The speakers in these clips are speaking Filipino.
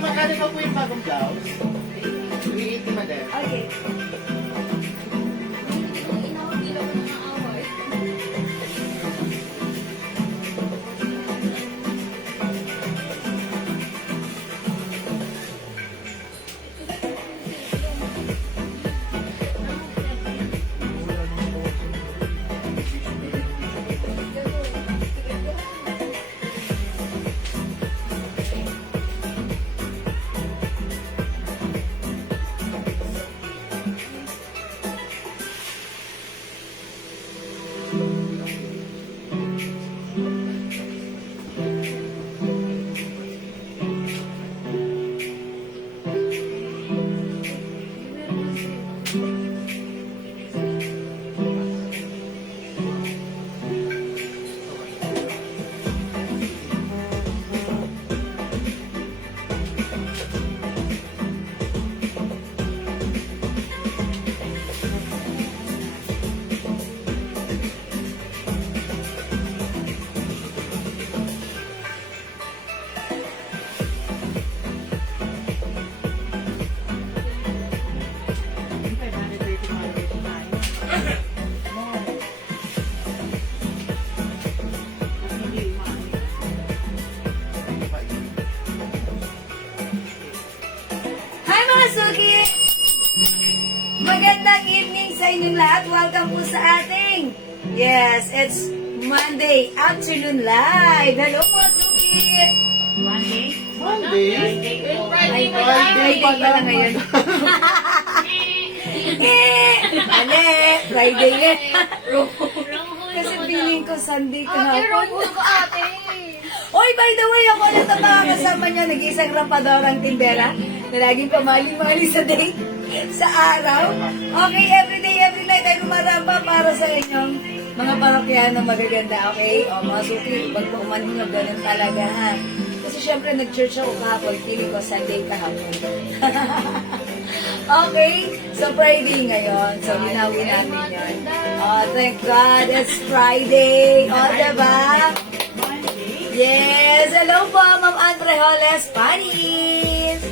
magkano pa po yung bagong blouse? 380 madam. Okay. Hi mga suki! Magandang evening sa inyong lahat. Welcome po sa ating, yes, it's Monday afternoon live. Hello mga suki! Monday? Monday? Ay, Friday pala ngayon. Ale, Friday eh. Kasi feeling ko Sunday kahapon. Oy, by the way, ako ulit ang makakasama niya. Nag-iisang rapadorang tindera na laging pamali-mali sa date, sa araw. Okay, everyday, every night ay rumaramba para sa inyong mga parokyahan na magaganda, okay? O, mga suki, wag po umanin nyo, ganun talaga, ha? Kasi syempre, nag-church ako kahapon, feeling ko Sunday kahapon. Okay, so Friday ngayon, so linawin namin yun. Oh, thank God, it's Friday. Oh, diba? Yes! Hello po, Ma'am Andrejoles Panis!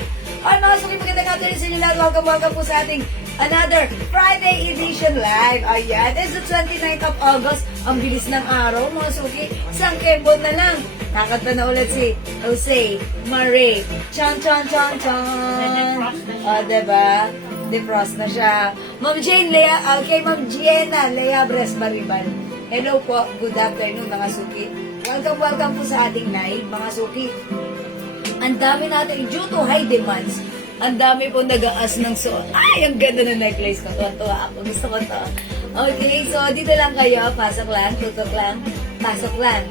Ay, mga suki, magandang afternoon sa inyo lahat. Welcome po sa ating another Friday edition live. Ayan, it's the 29th of August. Ang bilis ng araw, mga suki. Isang kembon na lang. Nakanta na ulit si Jose Marie. Chan, chan, chan, chan. O, diba? Defrost na siya. Ma'am Jane, okay, Ma'am Giena, Lea Bresbariban. Hello po, good afternoon, mga suki. Welcome po sa ating live, mga suki. Ang dami natin, due to high demands, ang dami po nag-aas ng suot. Ay, ang ganda ng necklace ko. Tuwa-tuwa ako. Gusto ko to. Okay, so dito lang kayo. Pasok lang, tutok lang. Pasok lang,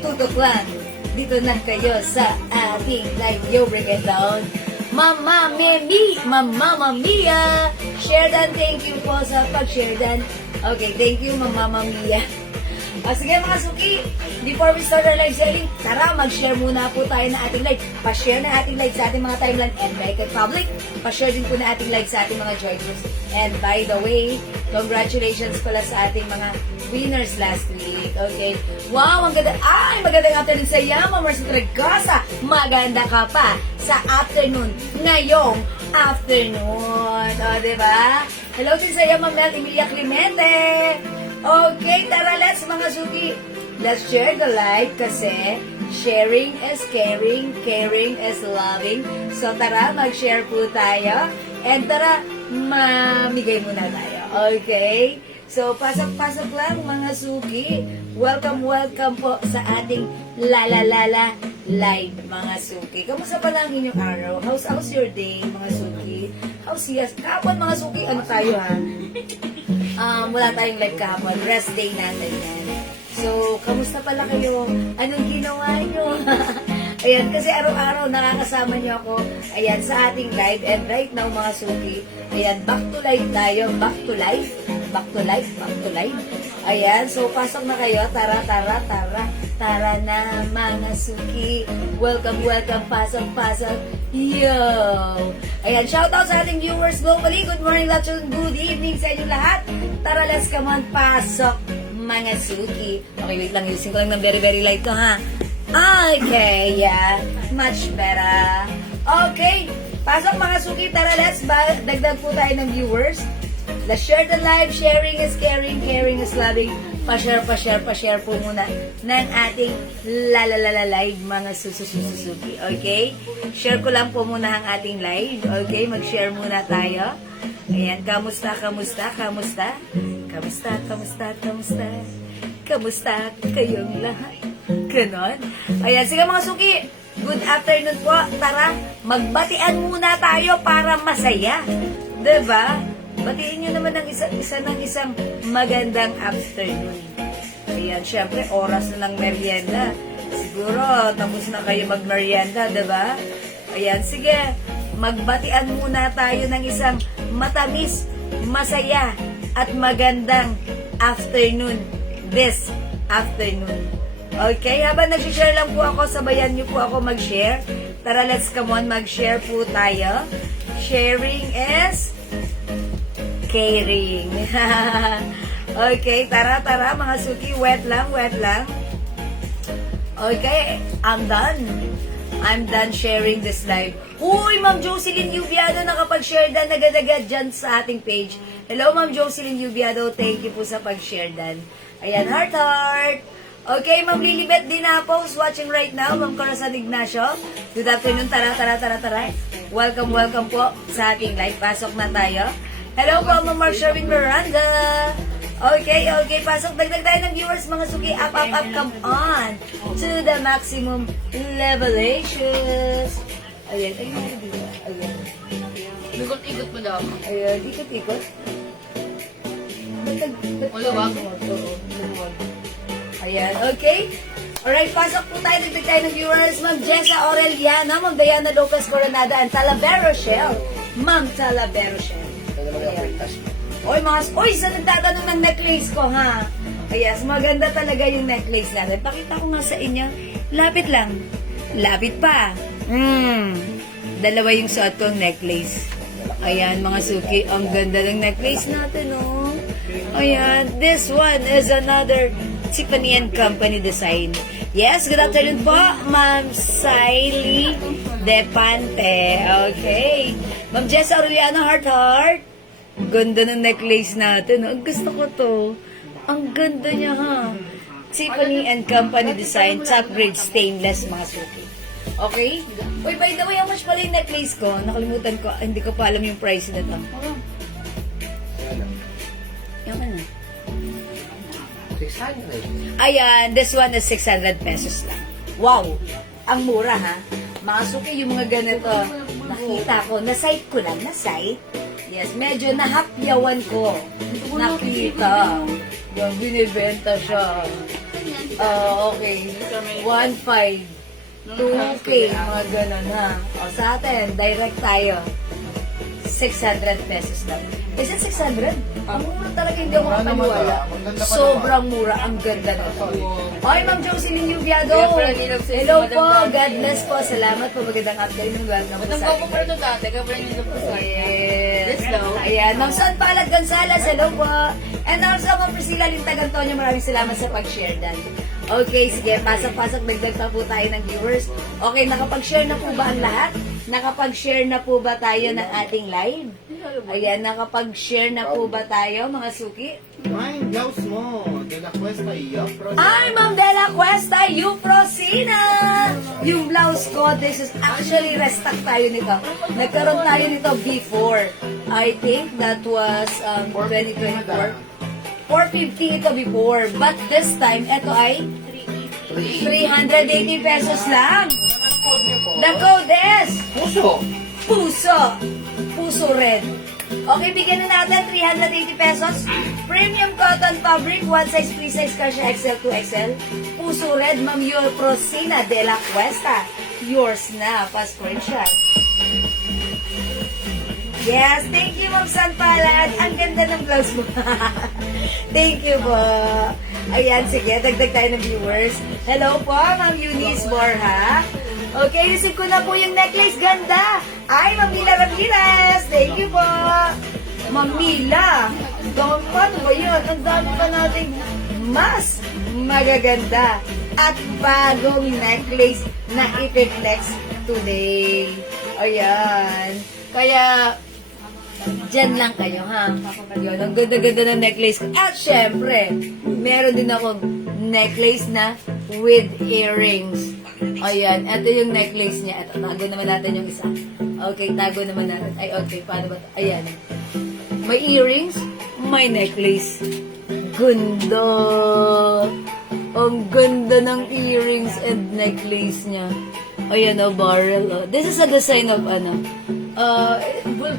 tutok lang. Dito na kayo sa ating live. Yo, break it down. Mama Mia. Share dan, thank you po sa pag-share dan. Okay, thank you, Mama Mia. Sige mga suki, before we start our live selling, tara mag-share muna po tayo na ating live. Pa-share na ating live sa ating mga timeline and make it public. Pa-share din po na ating live sa ating mga joy groups. And by the way, congratulations pala sa ating mga winners last week. Okay? Wow, ang ganda. Ay, magandang afternoon sa iyo, Ma'am Marcy Tragasa. Maganda ka pa sa afternoon, ngayong afternoon. O, diba? Hello din sa iyo, Ma'am Mel Emilia Clemente. Okay, tara, let's mga suki. Let's share the live kasi sharing is caring, caring is loving. So tara, mag-share po tayo. And tara, mamigay muna tayo. Okay? So, pasok-pasok lang mga suki. Welcome po sa ating Lala live mga suki. Kamusta pala ang inyong araw? How's your day mga suki? How's yes? Kapon mga suki, ano tayo ha? Wala tayong live kahapon. Rest day natin yan. So, kamusta pala kayo? Anong ginawa nyo? Ayan, kasi araw-araw nakakasama nyo ako. Ayan, sa ating live. And right now, mga suki, ayan, back to live tayo. Back to life. Back to life. Back to life. Ayan, so pasok na kayo. Tara na, mga suki. Welcome, pasok. Yo! Ayan, shoutout sa ating viewers globally. Good morning, good evening sa inyo lahat. Tara, let's come on, pasok, mga suki. Okay, wait lang, using ko lang ng very, very light to, ha? Okay, yeah, much better. Pasok mga suki, tara let's dagdag po tayo ng viewers. Let's share the live. Sharing is caring, caring is loving. Pa-share po muna ng ating live mga susuki. Okay? Share ko lang po muna ang ating live. Okay? Mag-share muna tayo. Ayan, kamusta? Kamusta kayong lahat? Ganon. Ayan, sige mga suki. Good afternoon po. Tara, magbatian muna tayo para masaya. Diba? Batiin nyo naman ng isa ng isang magandang afternoon. Ayan, syempre, oras na ng merienda. Siguro, tapos na kayo mag-merienda, diba? Ayan, sige. Magbatian muna tayo ng isang matamis, masaya, at magandang afternoon. This afternoon. Okay, habang nag-share lang po ako, sabayan niyo po ako mag-share. Tara, let's come on, mag-share po tayo. Sharing is caring. Okay, tara, mga suki. Wet lang. Okay, I'm done sharing this live. Uy, Ma'am Jocelyn Yubiado, nakapag-share dan agad-agad dyan sa ating page. Hello, Ma'am Jocelyn Yubiado. Thank you po sa pag-share dan. Ayan, heart. Okay, Ma'am Lilibet Dinapos, watching right now. Ma'am Corazon Ignacio. Good afternoon, tara. Welcome po sa ating live. Pasok na tayo. Hello po, Ma'am Marshavin Miranda. Okay, pasok. Dagdag tayo ng viewers, mga suki. Up, come on. To the maximum levelations. Ayan. Ikot mo daw. Ayan, ikot. Maluwag. Ayan, okay. Alright, pasok po tayo. Dagdag tayo ng viewers. Ma'am Jessa Aureliana, Ma'am Diana Lopez Coronada, and Talavera Shell. Ma'am Talavera Shell. Oy, saan nagtatanong ng necklace ko, ha? Yes, maganda talaga yung necklace natin. Pakita ko nga sa inyo. Lapit lang. Lapit pa. Dalawa yung suot kong necklace. Ayan, mga suki. Ang ganda ng necklace natin, oh. Ayan, this one is another Tiffany & Company design. Yes, good afternoon po, Ma'am Siley Depante. Okay. Ma'am Jessa Aureliano, heart. Ganda ng necklace natin. Ang gusto ko to. Ang ganda niya, ha. Tiffany & Company design, top grade stainless, mga suki. Okay? Uy, by the way, how much pala yung necklace ko? Nakalimutan ko. Hindi ko pa alam yung price na to. Yung ano? 600. Ayan, this one is 600 pesos lang. Wow! Ang mura, ha? Mga suki, yung mga ganito, nakita ko, na-site ko lang, na-site. Yes, medyo nahapyawan ko. Nakita. Yung binibenta siya. Okay. 1.5. 2K, mga ganun, ha? O, sa atin, direct tayo. 600 pesos lang. Is it 600? Ang mura talaga, hindi ako makapaniwala. Sobrang mura. Ang ganda nito. Oy, Ma'am Jocelyn Yubiado. Hello po. God bless po. Salamat po. Magandang afternoon. Welcome po sa ating. Matang ko dati, kapag nito po sa Yes. Hello. Ayan. Ma'am San Palad Gonzales. Hello po. And also, Ma'am Priscilla Lintag Antonio. Maraming salamat sa pag-share dan. Okay, sige. Pasok. Dagdag pa po tayo ng viewers. Okay, nakapag-share na po ba ang lahat? Nakapag-share na po ba tayo ng ating live? Ayan, nakapag-share na po ba tayo, mga suki? Ay, blouse mo. De la Cuesta iyo. Ay, Ma'am De La Cuesta, Euprosina! Yung blouse ko, this is actually restock tayo nito. Nagkaroon tayo nito before. I think that was 2024. 450 ito before. But this time, ito ay 380 pesos lang. The code is Puso Red. Okay, bigyan na natin 380 pesos. Premium cotton fabric, one size, free size, kasya XL to XL. Puso Red, Ma'am Euprosina De La Cuesta. Yours na, pa-screenshot. Yes, thank you, Ma'am San Palad. Ang ganda ng blouse mo. Thank you po. Ayan, sige, dagdag tayo ng viewers. Hello po, Ma'am Eunice Borja. Okay, receive ko na po yung necklace. Ganda. Ay, Ma'am Mila Ramirez. Thank you po. Ma'am Mila. Paano ba yun? Ang dami pa nating mas magaganda at bagong necklace na ipiflex today. Ayan. Kaya, dyan lang kayo, ha? Yun, ang ganda-ganda ng necklace ko. At syempre, meron din akong necklace na with earrings. Ayan, ito yung necklace niya. Ito, tago naman natin yung isa. Okay, tago naman natin. Ay, okay, paano ba ito? Ayan. May earrings, may necklace. Ganda! Ang ganda ng earrings and necklace niya. Ayan, barrel. This is a design of,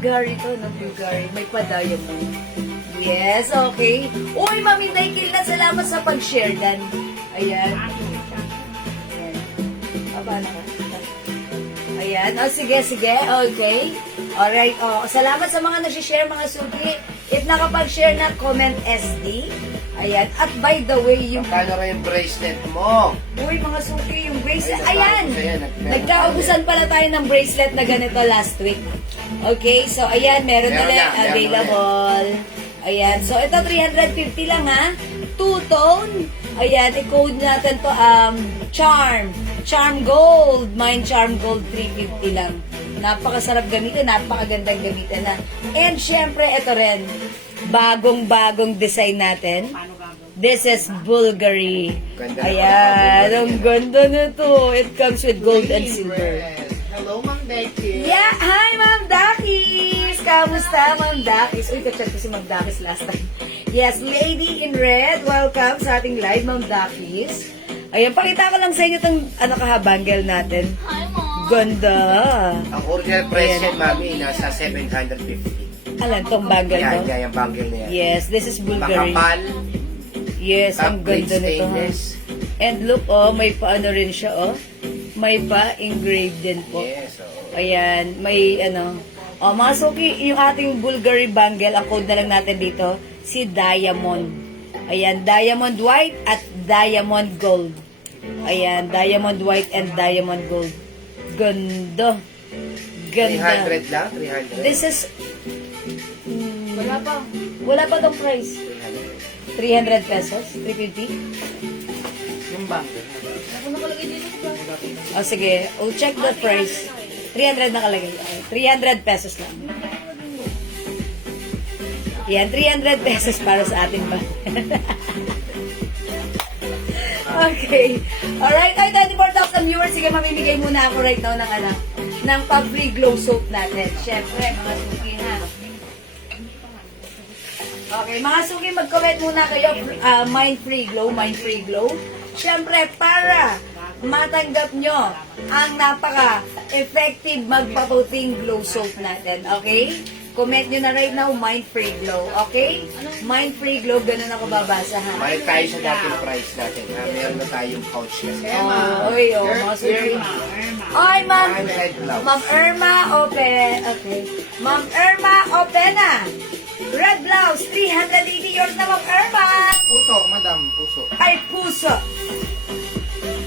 Bulgari to, no? Bulgari. May pa-diamond. Yes, okay. Uy, Mami Daikil na salamat sa pag-share dan. Ayan. Ayan. Paano ka? Ayan. Sige. Okay. Alright. Salamat sa mga nag-share, mga suki. If nakapag-share na, comment SD. Ayan. At by the way, yung... Paano rin yung bracelet mo? Uy, mga suki, yung bracelet. Ay, Ayan! ayan. Nagkaubusan pala tayo ng bracelet na ganito last week. Okay, so ayan, meron na lang available. Ayan, so ito 350 lang ha. Two-tone. Ayan, i-code natin to, Charm. Charm Gold. Mine Charm Gold 350 lang. Napakasarap gamitin, napakagandang gamitin na. And syempre, ito rin, bagong-bagong design natin. This is Bulgari. Ganda na Ayan, pala, ang ganda nito. It comes with gold and silver. Hello, Ma'am Becky. Yeah, hi Ma'am Dakis! Kamusta Ma'am Dakis? Uy, ka-check ko si Ma'am Dakis last time. Yes, Lady in Red, welcome sa ating live Ma'am Dakis. Ayan, pakita ko lang sa inyo itong bangle natin. Hi, Mom. Ganda! Ang original price yan, Mami, nasa 750. Alam, tong bangle Yan, to? yung bangle na yan. Yes, this is Bulgari. Makapal, Yes, ang top grade ganda nito ha. stainless. And look, may paano rin siya, May pa-engraved din po. Yes, Ayan, may mga suki, yung ating Bulgari bangle, ang code na lang natin dito, si Diamond. Ayan, Diamond White at Diamond Gold. Ayan, Diamond White and Diamond Gold. Ganda. Ganda. 300 lang, 300. This is, wala pa tong price. 300 pesos? 350? Yung bangle. Ako nakalagay dito. Sige, we'll check the price. 300 nakalagay. Okay, 300 pesos lang. Yan, 300 pesos para sa atin ba? Okay. Alright, ay 24,000 viewers. Sige, mamimigay muna ako right now ng pag-free glow soap natin. Siyempre, mga suki na. Okay, mga suki, mag-comment muna kayo. Mind free glow. Siyempre, para matanggap nyo ang napaka-effective magpaputing glow soap natin. Okay? Comment nyo na right now, Mind Free Glow. Okay? Mind Free Glow, ganun ako babasa ha. Mahal tayo sa dating price natin. Meron na tayong pouch kasi. Mga suki. Oy, Ma'am. I'm red blouse. Ma'am Irma Open. Okay. Ma'am Irma Opena. Red blouse, 380 yours na Ma'am Irma. Puso, madam, puso. Ay, puso.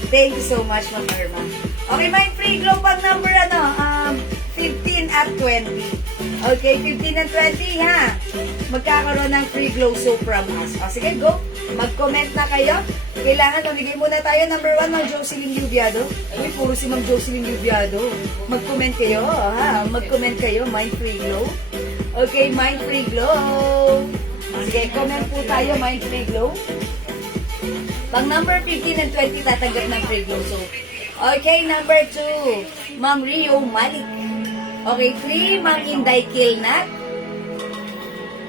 Thank you so much, Ma'am Irma. Okay, Mind Free Glow pag number 15 at 20. Okay, 15 and 20 ha. Magkakaroon ng free glow soap from us. O, sige, go. Mag-comment na kayo. Kailangan, mamigay muna tayo. Number 1, Ma'am Jocelyn Lubiado. Uy, puro si Ma'am Jocelyn Lubiado. Mag-comment kayo, ha. Mag-comment kayo, Mind Free Glow. Okay, Mind Free Glow. Sige, comment po tayo, Mind Free Glow. Pag number 15 and 20, tatanggap ng free glow soap. Okay, number 2, Ma'am Rio Malik. Okay, 3, Ma'am Inday Kilnat.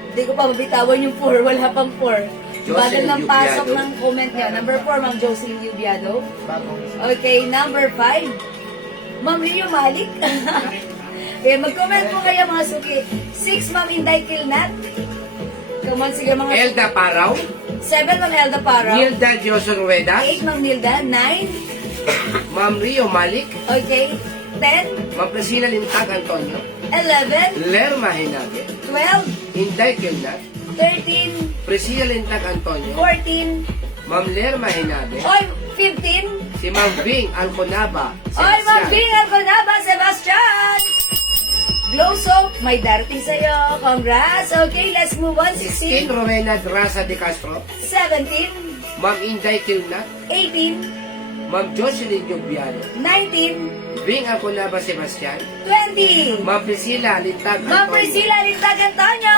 Hindi ko pa mabitawan yung 4, wala pang 4. Bagal ng pasok Yubiado. ng comment niya. Number 4, Ma'am Jocelyn Yubiado. Okay, number 5, Ma'am Rio Malik. Okay, mag-comment po kayo mga suki. 6, Ma'am Inday Kilnat. Come on, sige mga Elda Paraw. 7, Ma'am Elda Parra. Nilda Dioso Ruedas. 8, Ma'am Nilda. 9, Ma'am Rio Malik. okay. 10, Ma'am Priscilla Lintag Antonio. 11, Lerma Hinage. 12, Inday Kilnat. 13, Priscilla Lintag Antonio. 14, Ma'am Lerma Hinage. oy, 15, Si Ma'am Bing Alconaba. oy, Ma'am Bing Alconaba, Sebastian! Glow soap, may darating sa'yo. Congrats. Okay, let's move on. 16 16, Rowena Graza de Castro. 17, Ma'am Inday Kilnat. 18, Ma'am Jocelyn Yubiano. 19, Bing Apunaba Sebastian. 20. Ma'am Priscilla Lintag. Ma'am Priscilla Lintag Antonio.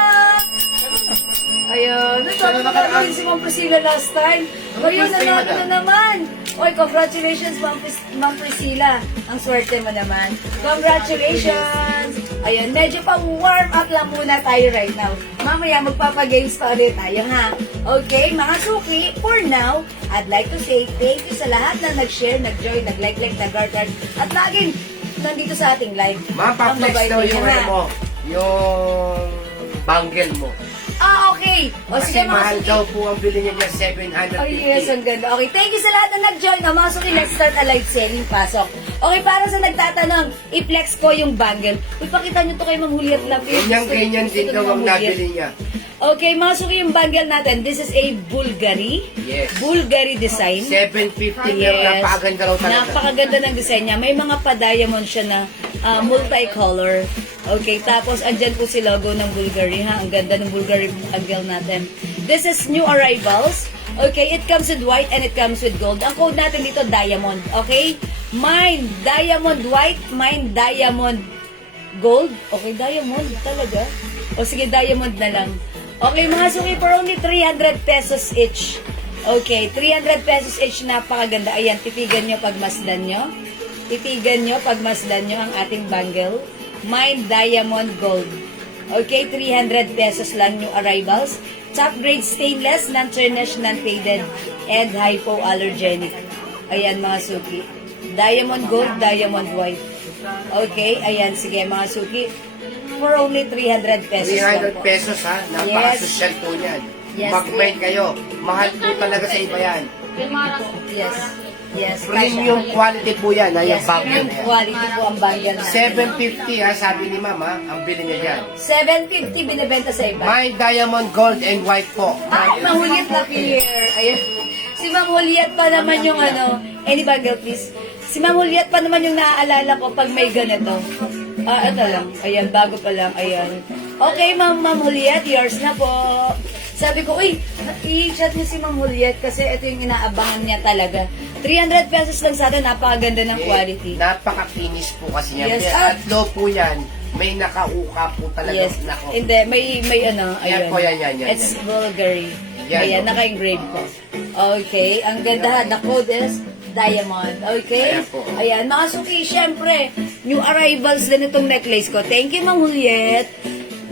Ayun, nagpapakalaman din si Ma'am Priscilla last time. Ayun, nanalo na naman. Oy, congratulations, Ma'am Priscilla. Ang swerte mo naman. Congratulations. Ayun, medyo pa-warm up lang muna tayo right now. Mamaya magpapagames pa ulit tayo, ha? Okay, mga suki, for now, I'd like to say thank you sa lahat na nag-share, nag-join, nag-like, nag-heart, at laging nandito sa ating live. Ma'am, Ang pa-flex babae daw niya, yung ha? ano mo, yung bangle mo. Ah, okay. O Kasi sige, mga mahal suki. daw po ang bili niya dyan, Ay, yes, 750. ang ganda. Okay, thank you sa lahat na nag-join. Mga suki, let's start a live selling. Pasok. Okay, para sa nagtatanong, i-flex ko yung bangle. Uy, pakita nyo to kay Ma'am Juliet lang. Ganyan-ganyan din daw ang nabili niya. Okay, mga suki, yung bangle natin, this is a Bulgari. Yes. Bulgari design. 750 pero napakaganda raw talaga. Napakaganda ng design niya. May mga pa-diamond siya na multicolor. Okay, tapos andyan po si logo ng Bulgari, ha? Ang ganda ng Bulgari bangle natin. This is new arrivals. Okay, it comes with white and it comes with gold. Ang code natin dito, diamond. Okay? Mine, diamond white. Mine, diamond gold. Okay, diamond talaga. O sige, diamond na lang. Okay, mga suki, for only 300 pesos each. Okay, 300 pesos each. Napakaganda. Ayan, titigan nyo pag masdan nyo. Titigan nyo pag masdan nyo ang ating bangle. Mine Diamond Gold. Okay, 300 pesos lang yung arrivals. Top grade stainless, non-tarnished, non-faded, and hypoallergenic. Ayan, mga suki. Diamond Gold, Diamond White. Okay, ayan, sige, mga suki. For only 300 pesos lang 300 po. pesos ha, napaka-social po niyan. Yes. Mag-mail kayo, mahal po talaga sa iba yan. Yes. Yes. Premium quality po yan, ha, yung Yes, bangle premium na yan. quality po ang bangle na. 750 ha, sabi ni mama, ang bili niya dyan. 750 binibenta sa iba. My diamond gold and white po. Ay, mahuliat na Pierre. Ayun. Si Ma'am Juliet pa naman yung ano, any bangle please. Si Ma'am Juliet pa naman yung naaalala ko pag may ganito. Ah, ito lang. Ayan, bago pa lang. Ayan. Okay, Ma'am Juliet, yours na po. Sabi ko, uy, i-chat niyo si Ma'am Juliet kasi ito yung inaabangan niya talaga. 300 pesos lang sa atin, napakaganda ng quality. Napaka-finish po kasi yan. Yes, At low po yan, may nakauka po talaga. Yes. Nako. Hindi, may ano, Yan ayun. po, yan. It's Bulgari. Yan. Ayan, naka-engrave po. Okay, ang ganda ha. The code is Diamond. Okay? Ayan po. Ayan, mga suki, syempre, new arrivals din itong necklace ko. Thank you, Ma'am Juliet.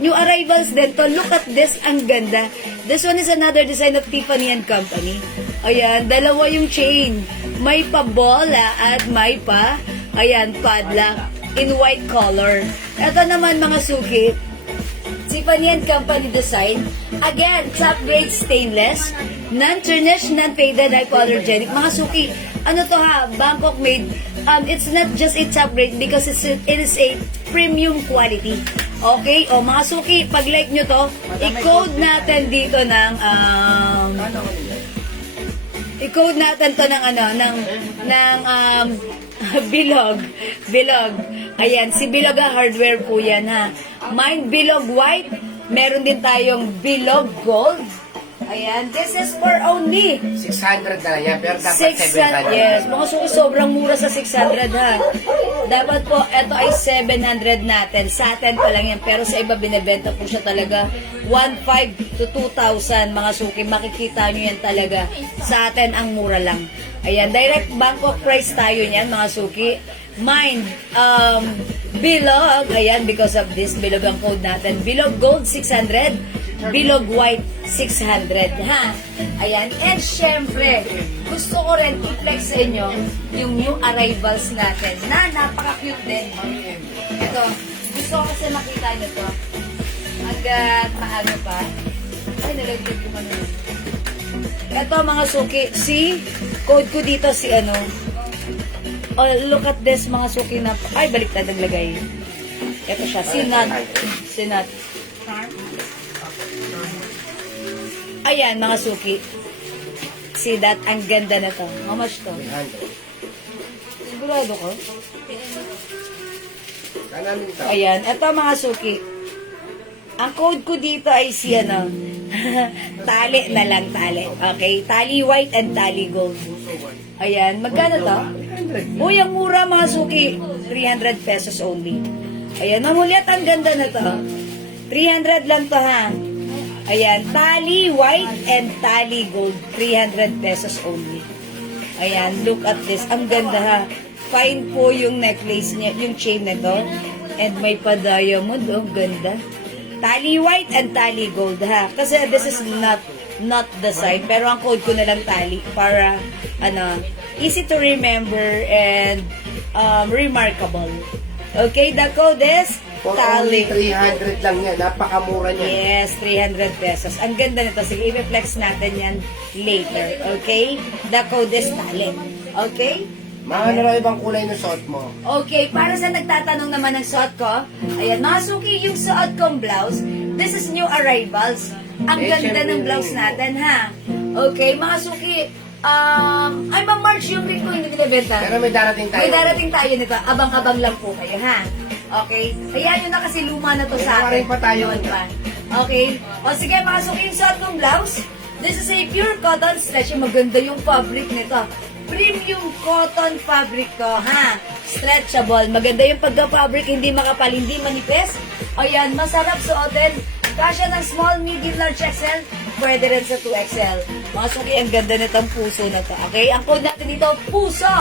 New arrivals din to. Look at this, ang ganda. This one is another design of Tiffany & Company. Ayan, dalawa yung chain. May pa bola at may pa, ayan, padlock in white color. Ito naman, mga suki, Tiffany & Company design. Again, top grade stainless, non-tarnished, non-faded, hypoallergenic. Mga suki, ano to ha, Bangkok made. It's not just a top grade because it is a premium quality. Okay? O mga suki, pag like nyo to, i-code natin dito ng i-code natin to ng ano, ng bilog. Ayan, si Bilog hardware po yan ha. Mine Bilog White, meron din tayong Bilog Gold. Ayan, this is for only 600 na lang yan, pero dapat 600. 700. Yes, mga suki, sobrang mura sa 600 ha. Dapat po, ito ay 700 natin. Sa atin pa lang yan, pero sa iba binibenta po siya talaga 1,500 to 2,000. Mga suki, makikita nyo yan talaga. Sa atin, ang mura lang. Ayan, direct Bangkok price tayo niyan, mga suki. Mine, Bilog, ayan, because of this, Bilog ang code natin. Bilog Gold, 600. Bilog White, 600, ha? Ayan. And syempre, gusto ko rin i-flex sa inyo yung new arrivals natin na napaka-cute din. Ito, gusto ko kasi makita nyo to. Hanggat maaga pa. Ay, nalagdag ko man. Ito, mga suki, si code ko dito si ano. Oh, look at this, mga suki na. Ay, baliktad ang lagay. Ito siya, Sinat. Ayan, mga suki. See that? Ang ganda na to. How much to? 300. Sigurado ko? Kanamin ito. Ayan, ito mga suki. Ang code ko dito ay si ano, tali na lang, tali. Okay, tali white and tali gold. Ayan, magkano to? Uy, ang mura mga suki. 300 pesos only. Ayan, mamulit, ang ganda na to. 300 lang to ha. Ayan, tali white and tali gold. 300 pesos only. Ayan, look at this. Ang ganda ha. Fine po yung necklace niya, yung chain na to. And may pa-diamond, oh, ganda. Tali white and tali gold ha. Kasi this is not the side, pero ang code ko na lang tali para easy to remember and remarkable. Okay, the code is For only tali. 300 lang yan. Napakamura niyan. Yes, 300 pesos. Ang ganda nito. Sige, i-flex natin yan later. Okay? The code is tali. Okay? Mga ano na ibang kulay ng suot mo? Okay, para sa nagtatanong naman ng suot ko, ayan, Masuki, yung suot kong blouse, this is new arrivals. Ang ganda ng blouse natin, ha? Okay, Masuki, ay, March yung ring ko hindi binibenta. Pero may darating tayo. May darating tayo nito. Abang-abang lang po kayo, ha? Okay? Hayaan nyo na kasi luma na to sa akin. May pa tayo. Noon pa. Okay? O sige, Masuki, yung suot kong blouse, this is a pure cotton stretch. Maganda yung fabric nito. Premium cotton fabric ko, ha? Stretchable. Maganda yung pagka-fabric, hindi makapal, hindi manipis. Ayan, masarap suotin. Kasya ng small, medium, large XL. Pwede rin sa 2XL. Mga suki, ang ganda nitong puso na to. Okay, ang code natin dito, puso.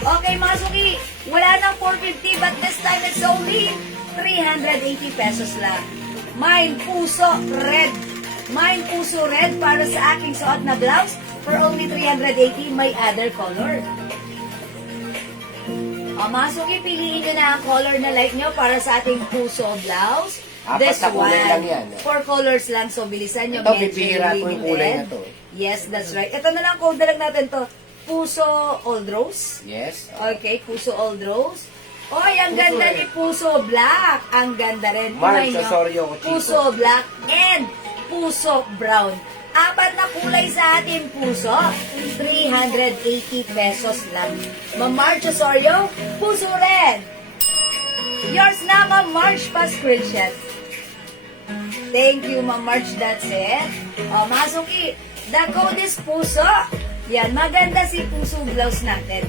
Okay, mga suki, wala nang 450, but this time it's only 380 pesos lang. Mine, puso, red. Mine, puso, red para sa aking suot na blouse. For only 380, may other color. O, mga suki, piliin nyo na ang color na like nyo para sa ating puso blouse. Apat na kulay lang yan. 4 colors lang, so bilisan nyo. Ito, Medyo bibihira po yung kulay na to. Yes, that's right. Ito na lang, code na lang natin to. Puso Old Rose. Yes. Okay, Puso Old Rose. Oy, ang ganda ni Puso Black. Ang ganda rin. March Tingnan nyo. Osorio Chico. Puso Black and Puso Brown. Apat na kulay sa ating puso. 380 pesos lang. Ma'am March Osorio, Puso Red. Yours na, Ma'am March, pa-screenshot. Thank you, Ma'am March. That's it. O, Masuki, the code is Puso. Yan, maganda si Puso blouse natin.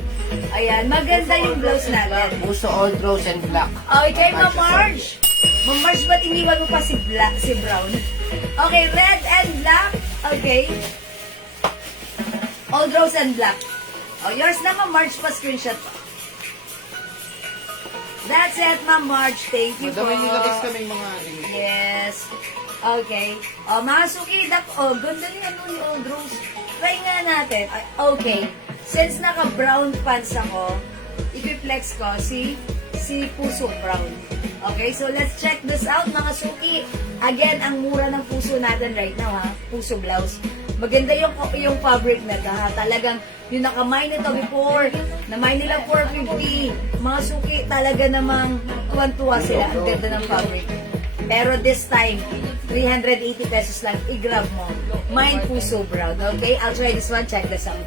Ayan, maganda yung blouse natin. Puso Old Rose and Black. Okay, Ma'am Osorio. March. Ma'am March, ba't iniwan mo pa si Brown? Okay, red and black. Okay. Old Rose and black. Oh, yours na, Ma'am March, pa-screenshot pa. That's it, Ma'am March. Thank you po. Madami nilabas kaming mga ring. Yes. Okay. O, mga suki, ganda ni ni Old Rose. Try nga natin. Ay, okay. Since naka-brown pants ako, i-flex ko si Puso Brown. Okay, so let's check this out, mga suki. Again, ang mura ng puso natin right now, ha? Puso blouse. Maganda yung fabric na ha? Talagang, yung nakamay nito before, namay nila 450. Mga suki, talaga namang tuwan-tuwa sila. Ang ganda ng fabric. Pero this time, 380 pesos lang. I-grab mo. Mine Puso Brown. Okay? I'll try this one. Check this out.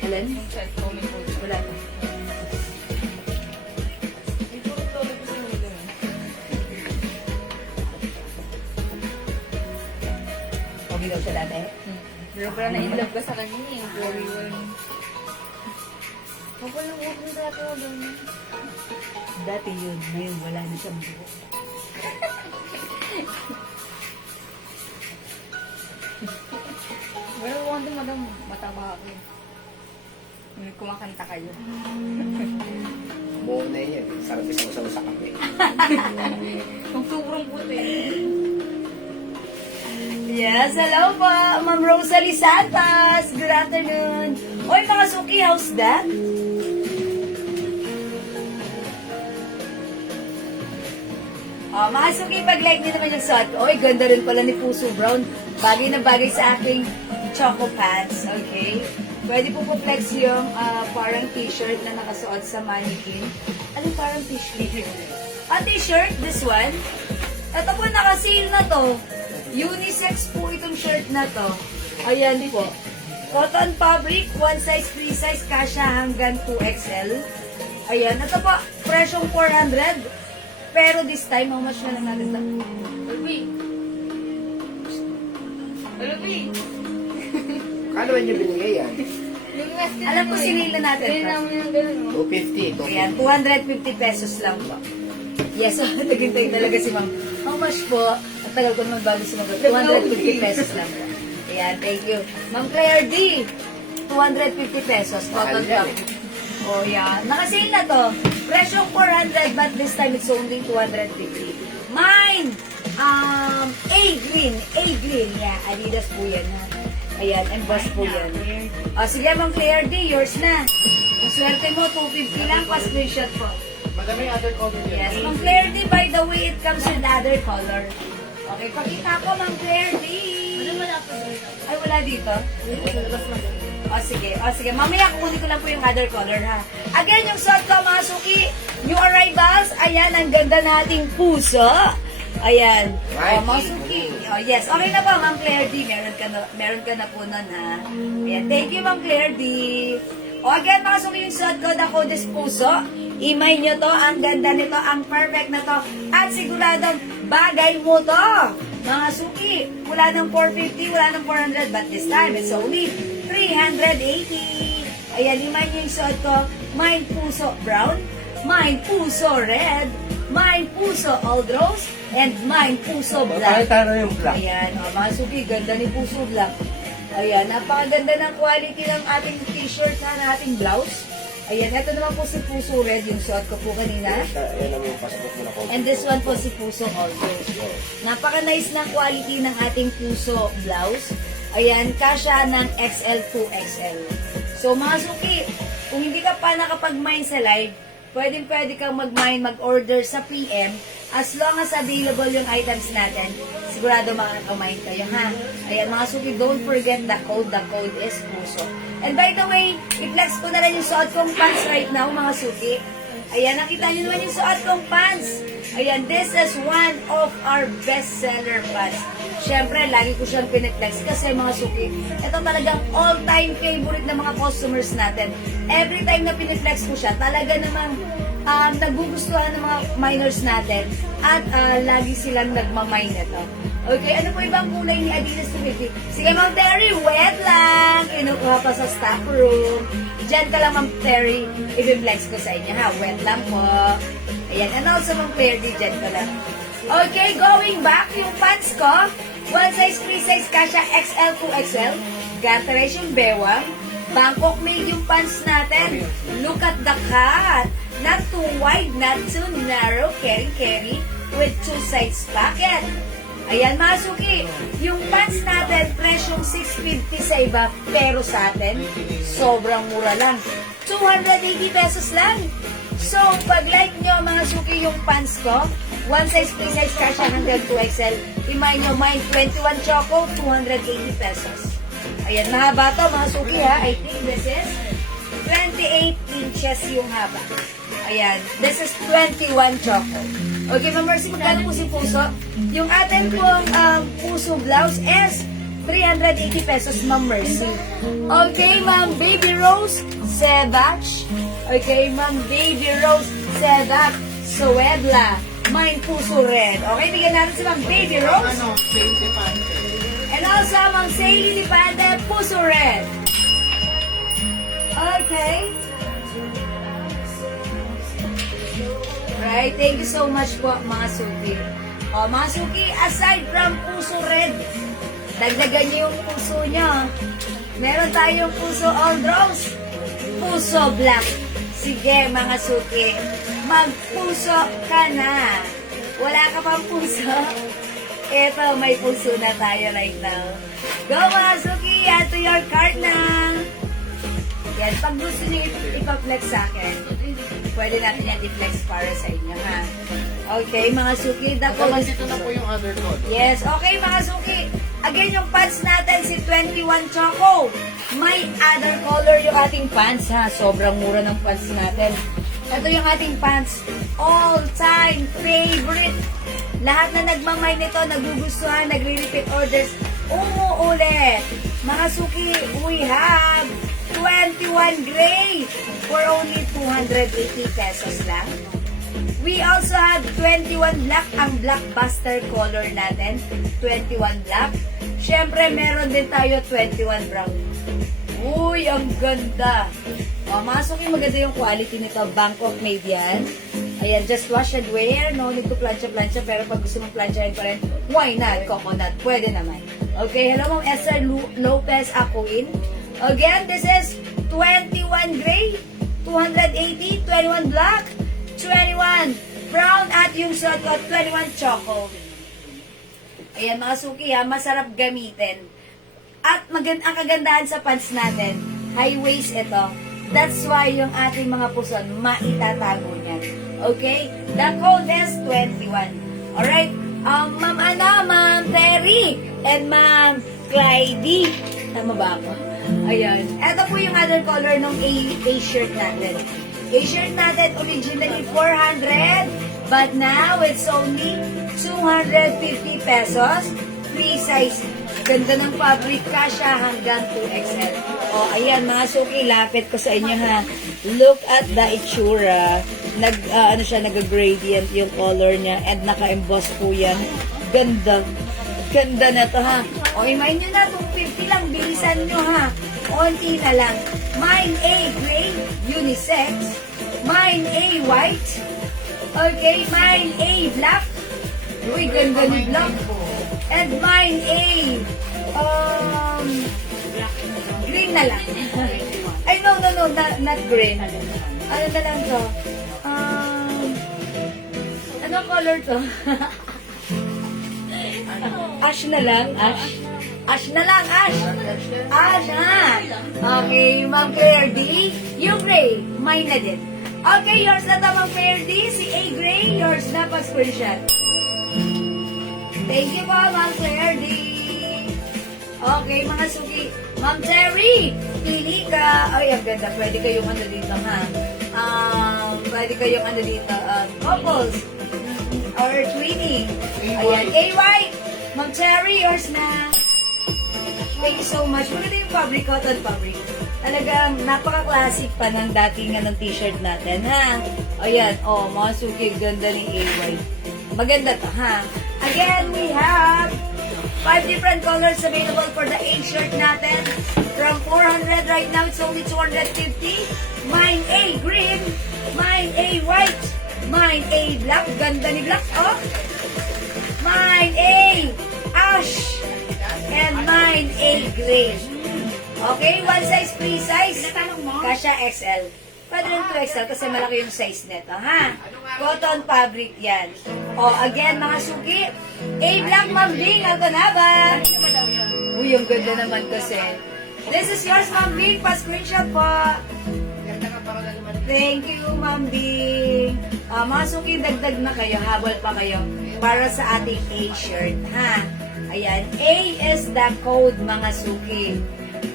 Alan? Wala na. Okay daw siya dati. Pero parang na-inlove ka sa kanya eh. Very well. Huwag mo dati ako ganyan. Dati yun. Ngayon wala na siyang buhok. Pero one day, madam, mataba ako. May kumakanta kayo. Buo na yan. Sarap isang sa kape. Kung sobrang puti. Yes, hello po, Ma'am Rosalie Santos. Good afternoon. Oy, mga suki, how's that? Oh, mga suki, pag-like niyo naman yung suot ko. Oy, ganda rin pala ni Puso Brown. Bagay na bagay sa aking choco pants. Okay? Pwede po po-flex yung parang t-shirt na nakasuot sa mannequin. Ano parang t-shirt? T-shirt, this one. Ito po, naka-sale na to. Unisex po itong shirt na to. Ayan po. Cotton fabric, one size, free size, kasya hanggang 2XL. Ayan. Ito po, presyong 400. Pero this time, how much na lang natin ito? Lubi! Lubi! Kano ba niyo binigay yan? Alam ko sinila natin. Ganyan namin yung gano'n. 250. Ayan, 250 pesos lang po. Yes, naghintay talaga si ma'am. How much po? Ang tagal ko naman bago sumagot. 250 pesos lang po. Ayan, thank you. Ma'am Claire D, 250 pesos. Cotton Mahal yan top. Oh, yeah. Nakasale na to. Presyong 400 but this time it's only 250. Mine! A-Green. A-Green. Yeah, Adidas po yan ha. Ayan, emboss po yan. O, sige Ma'am Claire D, yours na. Ang swerte mo, 250 lang. Pa-screenshot po. Madami other color yan. Yes, Ma'am Claire D, by the way, it comes with other color. Okay, pakita ko, Ma'am Claire D. Ay, wala dito? O, sige. Mamaya kukunin ko lang po yung other color, ha. Again, yung suot ko, mga suki, new arrivals, ayan, ang ganda nating puso. Ayan. O, mga suki. O, yes, okay na po, Ma'am Claire D. Meron ka na po nun, ha. Ayan, thank you, Ma'am Claire D. O, again, mga suki, yung suot ko, the code is puso. Imay nyo to, ang ganda nito, ang perfect na to, at siguradong bagay mo to. Mga suki, wala ng 450, wala ng 400, but this time, it's only 380. Ayan, imay nyo yung suot ko, mine puso brown, mine puso red, mine puso old rose, and mine puso black. Pakita na yung black. Ayan, o, mga suki, ganda ni puso black. Ayan, napakaganda ng quality ng ating t-shirt na ating blouse. Ayan, ito naman po si Puso Red, yung suot ko po kanina. Yan ang yung passport mo na combo. And this one po si Puso also. Napaka-nice ng quality ng ating Puso blouse. Ayan, kasya ng XL to XL. So mga suki, kung hindi ka pa nakapag-mine sa live, pwede kang mag-order sa PM. As long as available yung items natin, sigurado makaka-mine kayo, ha? Ayan, mga suki, don't forget the code. The code is Puso. And by the way, i-flex ko na rin yung suot kong pants right now, mga suki. Ayan, nakita nyo naman yung suot kong pants. Ayan, this is one of our best-seller pants. Siyempre, lagi ko siyang piniflex kasi mga suki, ito talagang all-time favorite ng mga customers natin. Every time na piniflex ko siya, talaga namang nagugustuhan ng mga miners natin at lagi silang nagmamine nito. Okay, ano po ibang kulay ni Adidas Tumipi? Sige, Ma'am Terry, wet lang. Kinukuha pa sa staff room. Diyan ka lang, Ma'am Terry. I-flex ko sa inyo, ha? Wet lang po. Ayan, and also, Ma'am Claire, diyan ka lang. Okay, going back, yung pants ko, one size, free size, kasha XL to XL. Gantares yung bewang. Bangkok made yung pants natin. Look at the cut. Not too wide, not too narrow. Carry with two sides pocket. Ayan, mga suki, yung pants natin, presyong 650 sa iba, pero sa atin, sobrang mura lang. 280 pesos lang. So, pag like nyo, mga suki, yung pants ko, one size, free size, kasha hanggang 2XL. Imay nyo, mine 21 choco, 280 pesos. Ayan, mahaba to, mga suki, ha. I think this is 28 inches yung haba. Ayan, this is 21 choco. Okay, Ma'am Mercy, magkano po si Puso? Yung atin pong Puso blouse is 380 pesos, Ma'am Mercy. Okay, Ma'am Baby Rose, Sevach. Okay, Ma'am Baby Rose, Sevach, Suedla. Mine Puso Red. Okay, bigyan natin si Ma'am Baby Rose. And also, Ma'am Saily Lipante, Puso Red. Okay. Right, thank you so much po, mga suki. O, mga suki, aside from Puso Red, dagdagan niyo yung puso niyo. Meron tayong Puso Old Rose, Puso Black. Sige, mga suki, magpuso ka na. Wala ka pang puso? Eto, may puso na tayo right now. Go, mga suki, add to your cart na. Yan, pag gusto niyo ipa-flex sa akin, pwede natin yan i-flex para sa inyo, ha? Okay, mga suki, Dito na po yung other code. yes, okay, mga suki. Again, yung pants natin, si 21 Choco. May other color yung ating pants, ha? Sobrang mura ng pants natin. Ito yung ating pants. All-time favorite. Lahat na nagmamay nito, nagugustuhan, nagre-repeat orders, umuulit. Mga suki, we have 21 gray for only 280 pesos lang. We also have 21 black, ang blockbuster color natin. 21 black. Siyempre, meron din tayo 21 brown. Uy, ang ganda. Mga suki, maganda yung quality nito. Bangkok made yan. Ayan, just wash and wear. No need to plancha-plancha. Pero pag gusto mong planchahin pa rin, why not? Coconut. Pwede naman. Okay, hello Ma'am Esther Lopez Aquin. Again, this is 21 gray, 280, 21 black, 21 brown, at yung suot ko, 21 choco. Ayan mga suki ha, masarap gamitin. At ang kagandahan sa pants natin, high waist ito. That's why yung ating mga puson, maitatago niyan. Okay? The code is 21. Alright? Ma'am Ma'am Terry, and Ma'am Clyde. Tama ba ako? Ayan. Ito po yung other color ng A-shirt natin. A-shirt natin originally 400, but now it's only 250 pesos. Free size. Ganda ng fabric, kasha hanggang 2XL. O, ayan mga suki, lapit ko sa inyo ha. Look at the itsura. Nag-gradient yung color niya, and naka-emboss po yan. Ganda. Ganda na to ha. O, imayin nyo na, 250 lang, bilisan nyo ha. Onti na lang. Mine A gray, unisex. Mine A white. Okay, mine A black. Uy, ganda ni black. And mine A, green na lang. Ay, no, not green. Ano na lang to? Anong color to? Ash na lang, ash. Ash na lang, ash. Ash, ha? Okay, Ma'am Claire D, you gray, mine na din. Okay, yours na to, Ma'am Claire D, si A gray, yours na, pag-screenshot. Thank you po, Ma'am Claire D. Okay, mga suki. Ma'am Terry, pili ka. Ay, ang ganda. Pwede kayong ano dito, ha? Pwede kayong ano dito, couples. Or twinning. Ayan, A-white. Ma'am Terry, yours na. Thank you so much. Maganda yung fabric, cotton fabric. Talagang napaka-classic pa ng datingan ng t-shirt natin, ha? Ayan, mga suki, ganda ng A-white. Maganda to, ha? Again, we have 5 different colors available for the A-shirt natin. From 400 right now, it's only 250. Mine A green, mine A white, mine A black. Ganda ni black, oh. Mine A ash, and mine A gray. Okay, one size, free size. Kasha XL. Pwede rin 2XL kasi malaki yung size nito, ha? Cotton fabric yan. Again, mga suki, A black, Ma'am Bing, ito na ba? Uy, ang ganda naman kasi. This is yours, Ma'am Bing. Pa-screenshot po. Thank you, Ma'am Bing. Mga suki, dagdag na kayo. Habol pa kayo para sa ating A-shirt, ha? Ayan. A is the code, mga suki.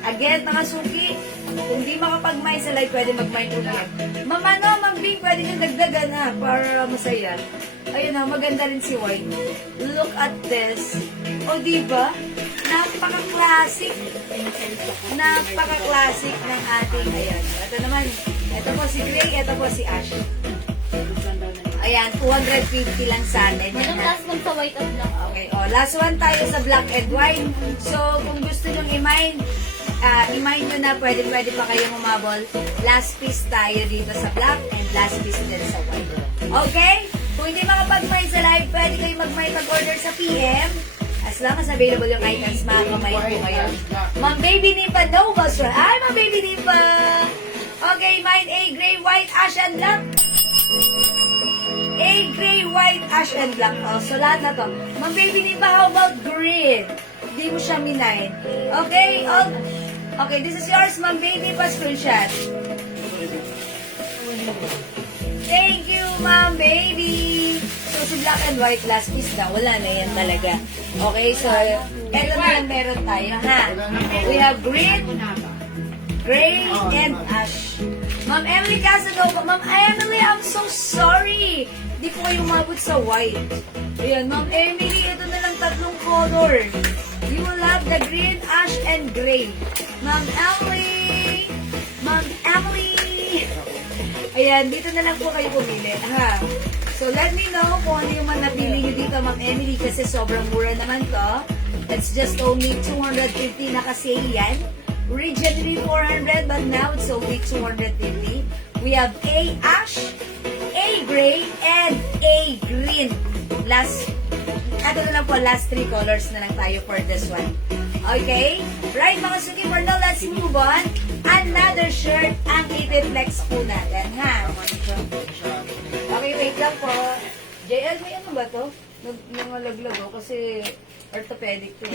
Again, mga suki, kung di makapag-mine sa live, pwede mag-mine ulit. Ma'am Bing, pwede nyo dagdagan ha, para masaya. Ayun na, maganda rin si White. Look at this. O, diba? Napaka-classic. Napaka-classic ng ating, ayan. Ito naman, ito po si Gray, ito po si Ash. Ayan, 250 lang sa atin. Anong last one sa white and black? Okay, last one tayo sa black and white. So, kung gusto nyong i-mine nyo na, pwede pa kayong umabol. Last piece tayo dito sa black and last piece din sa white. Okay? Kung hindi makapag-mine sa live, pwede kayong mag-mine pag-order sa PM. As long as available yung items, makakamine po kayo. Ma'am Baby Nimpa, no bus. Ay, Ma'am Baby Nimpa! Okay, mine A, gray, white, ash, and black. A, gray, white, ash, and black. So lahat na to. Ma'am Baby Nimpa, how about green? Hindi mo siya minine. Okay? Okay, this is yours, Ma'am Baby. Pa-screenshot. Thank you, Ma'am Baby. So, si black and white last piece na. Wala na yan talaga. Okay, so, eto na lang meron tayo, ha? We have green, gray, and ash. Ma'am Emily Casanova. Ma'am Emily, I'm so sorry. Di po kayo umabot sa white. Ayan, Ma'am Emily, ito na lang tatlong color. You will have the green, ash, and gray. Ma'am Emily! Ma'am Emily! Ayan, dito na lang po kayo pumili. Ha? So, let me know kung ano yung manapili nyo dito, Ma'am Emily, kasi sobrang mura naman to. It's just only 250 na kasi yan. originally 400, but now it's only 250. We have A ash, A gray, and A green. Last, ano na lang po, last 3 colors na lang tayo for this one. Okay? Right, mga suki, for now, let's move on. Another shirt ang i-flex po natin, ha? Okay, wait lang po. JL, may ano ba to? Nangalaglag ako kasi orthopedic to.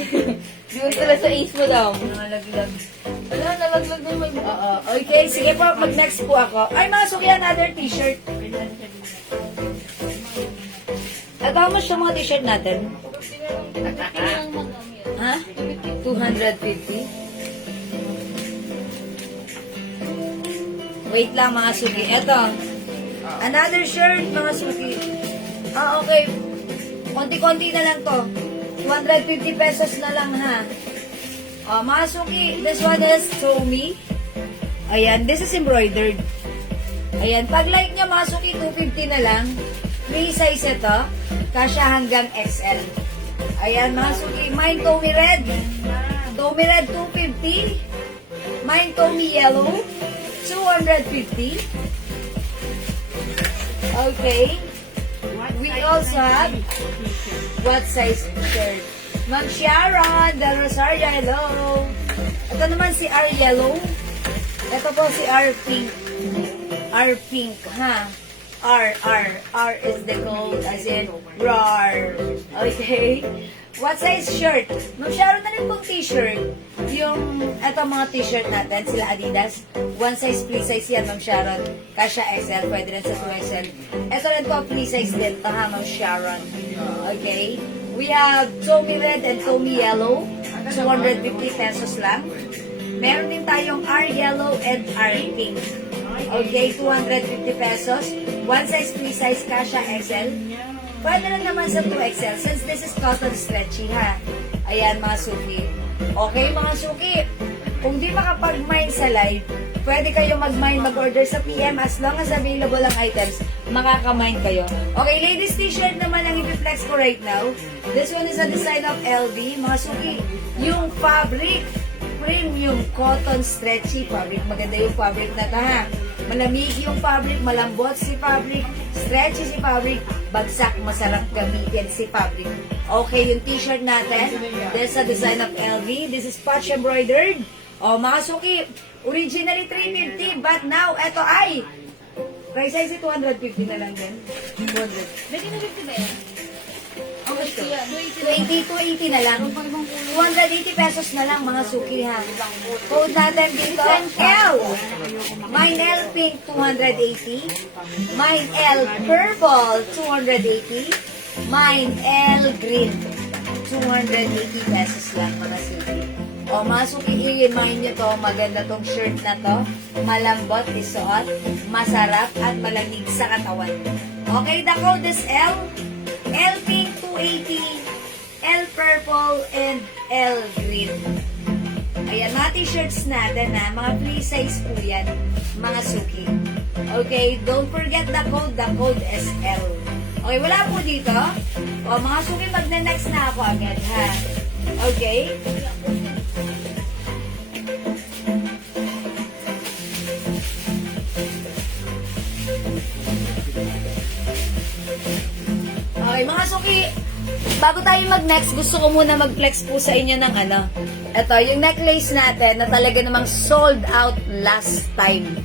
Doon pala sa ace mo daw. Nangalaglag. Wala, nalaglag na may Oo. Okay, sige po, mag-next po ako. Ay, mga suki, another t-shirt. Ito, how much yung mga t-shirt natin? Ha? 250? Wait lang, mga suki. Ito. Another shirt, mga suki. Okay. Konti-konti na lang to. 250 pesos na lang, ha? Mga suki, this one is Tommy. Ayan, this is embroidered. Ayan, pag like nyo, mga suki, 250 na lang. Free size ito. Kasya hanggang XL. Ayan, mga suki. Mine Tommy Red. Tommy Red, 250. Mine Tommy Yellow, 250. Okay. We also have what size shirt? Ma'am Sharon, Del Rosario, hello. Ito naman si R Yellow. Ito po si R Pink. R Pink, ha? R is the gold, as in RAR. Okay. What size shirt? Ma'am Sharon, na rin pong t-shirt. Yung, eto mga t-shirt natin, sila Adidas. One size, free size yan, Ma'am Sharon. Kasha XL, pwede rin sa 2XL. Eto rin po, free size din. Taha, Ma'am Sharon. Okay. We have Tommy Red and Tommy Yellow. 250 pesos lang. Meron din tayong R Yellow and R Pink. Okay, 250 pesos. One size, free size, Kasha XL. Pwede rin naman sa 2XL since this is cotton stretchy, ha? Ayan, mga suki. Okay, mga suki. Kung di makapag-mine sa live, pwede kayo mag-mine, mag-order sa PM as long as available ang items, makaka-mine kayo. Okay, ladies t-shirt naman ang i-flex ko right now. This one is a design of LV. Mga suki, yung fabric, premium cotton stretchy fabric. Maganda yung fabric na ta, ha? Malamig yung fabric, malambot si fabric, stretchy si fabric, bagsak, masarap gamitin si fabric. Okay, yung t-shirt natin, this is a design of LV. This is patch embroidered. Mga suki, originally 350, but now, eto ay, price size 250 na lang din. 200. Pwede na 50 ba yan? How much to? 280 na lang. 280 pesos na lang, mga suki, ha. Code natin dito, L. Mine L pink, 280. Mine L purple, 280. Mine L green, 280 pesos lang, mga suki. Mga suki, i-remind nyo to, maganda tong shirt na to. Malambot, isuot, masarap, at malamig sa katawan. Okay, the code is L. L pink, 280. L purple, and L green. Ayan, mga t-shirts natin, ha. Mga free size po yan, mga suki. Okay, don't forget the code. The code is L. Okay, wala po dito. Mga suki, magna-next na ako agad, ha. Okay? Okay, mga suki, bago tayo mag-next, gusto ko muna mag-flex po sa inyo ng ano. Ito, yung necklace natin na talaga namang sold out last time.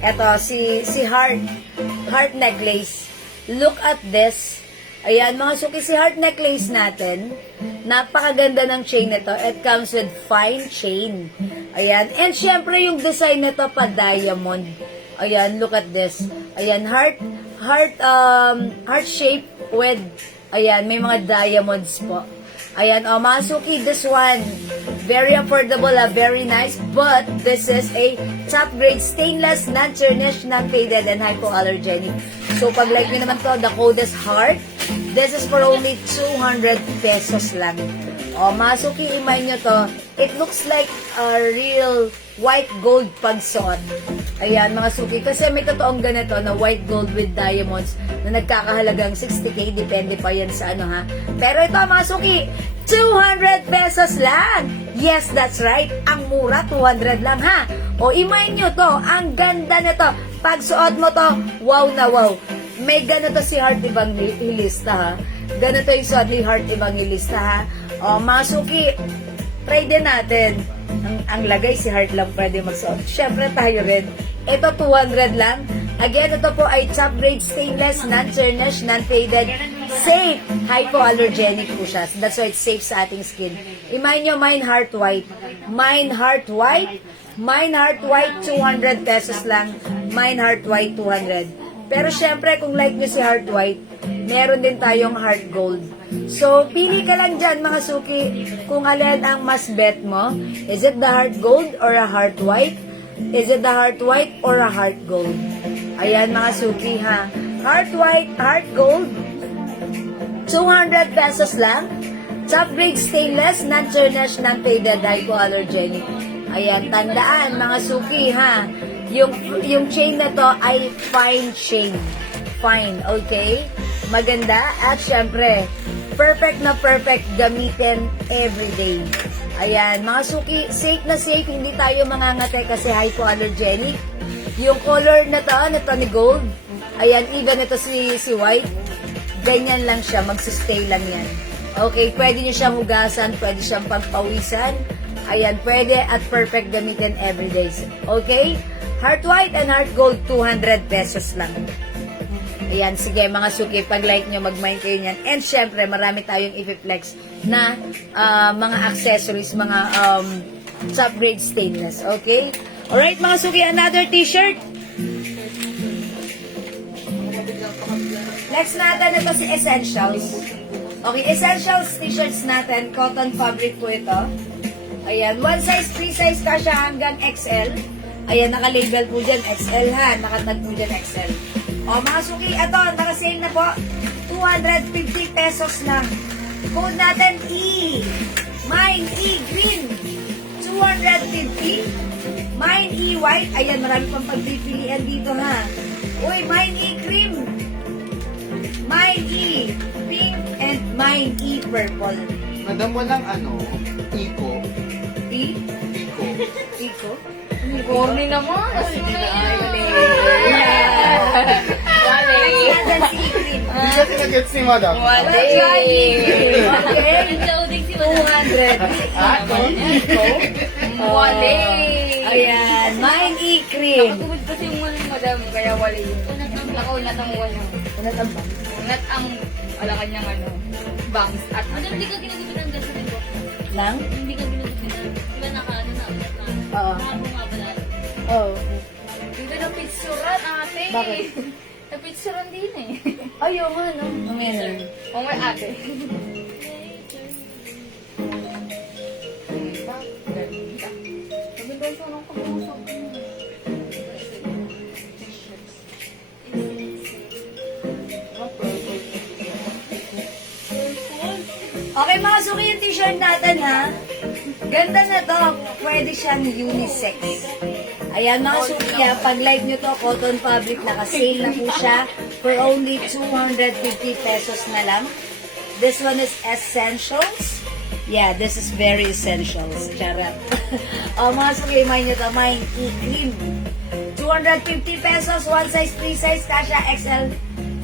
Ito, si Heart necklace. Look at this. Ayan, mga suki, si Heart necklace natin, napakaganda ng chain nito. It comes with fine chain. Ayan, and syempre yung design nito pa diamond. Ayan, look at this. Ayan, heart shape with, ayan, may mga diamonds po. Ayan, mga suki, this one, very affordable, very nice, but this is a top grade stainless, non-tarnished, non-faded, and hypoallergenic. So, pag like nyo naman to, the code is HEART. This is for only 200 pesos lang. Mga suki, imay nyo to, it looks like a real white gold pagsuot. Ayan, mga suki. Kasi may totoong ganito na white gold with diamonds na nagkakahalagang 60k. Depende pa yan sa ano ha. Pero ito mga suki, 200 pesos lang. Yes, that's right. Ang mura, 200 lang ha. O imagine nyo to, ang ganda nito. Pag suot mo to, wow na wow. May ganito si Heart Evangelista ha. Ganito yung suot ni Heart Evangelista ha. O mga suki, try din natin. Ang lagay si Heart lang pwede magsuot. Siyempre tayo rin. Ito 200 lang. Again, ito po ay top grade stainless, non-tarnish, non-faded, safe, hypoallergenic po siya. That's why it's safe sa ating skin. Imagine nyo, Mine Heart White. Mine Heart White. Mine Heart White, 200 pesos lang. Mine Heart White, 200. Pero syempre, kung like nyo si Heart White, meron din tayong Heart Gold. So, pili ka lang dyan, mga suki, kung alin ang mas bet mo. Is it the Heart Gold or a Heart White? Is it the Heart White or a Heart Gold? Ayan, mga suki, ha. Heart White, Heart Gold, 200 pesos lang. Top grade stainless, non-tarnish, non-faded, hypoallergenic. Ayan, tandaan, mga suki, ha. Yung chain na to ay fine chain. Fine, okay? Maganda. At syempre, perfect na perfect gamitin everyday. Ayan, mga suki, safe na safe. Hindi tayo mangangate kasi hypoallergenic. Yung color na to ni gold. Ayan, even ito si white. Ganyan lang siya, magsustay lang yan. Okay, pwede nyo siyang hugasan, pwede siyang pagpawisan. Ayan, pwede at perfect gamitin everyday. Okay? Heart White and Heart Gold, 200 pesos lang. Ayan, sige mga suki, pag-like nyo, mag-mind kayo niyan. And syempre, marami tayong i-flex na mga accessories, mga top grade stainless. Okay? Alright mga suki, another t-shirt. Next natin, ito si Essentials. Okay, Essentials t-shirts natin, cotton fabric po ito. Ayan, one size, free size ka siya hanggang XL. Ayan, naka-label po dyan, XL ha. Nakatag po dyan, XL. O, mga suki, ito, naka-sale na po. 250 pesos lang. Code natin, E. Mine E Green. 250. Mine E White. Ayan, marami pang pagpipilian dito, ha. Uy, Mine E Cream. Mine E Pink and Mine E Purple. Madam, walang iko. E? Iko. Iko? Corny naman. Sige na ay. Natin si E Cream. Hindi kasi nag-gets ni Madam. Okay. 200. Iko? Wale. Ayan, Mine E Cream. Nakatubod kasi yung wala madam, kaya wala yun. Nakaunat ang wala. Ano tambang? Unat ang wala kanyang bangs. At Madam, hindi ka ginugupitan dyan sa diba? Lang? Hindi ka ginugupitan. Diba naka-ano na, ulit na. Oo. Nakabo nga pala. Oh. hindi na pitsuran ate. Bakit? Napitsuran din eh. Ayaw nga, no? Mamaya na. O may ate. Sabi daw siya nung kamusap. Okay mga suki, yung t-shirt natin ha. Ganda na to. Pwede siyang unisex. Ayan mga suki ha, pag like nyo to, cotton fabric, naka-sale na po siya for only 250 pesos na lang. This one is Essentials. Yeah, this is very essentials. Charot. O mga suki, mind nyo to, Mine E Cream. 250 pesos, one size, free size, kasha XL.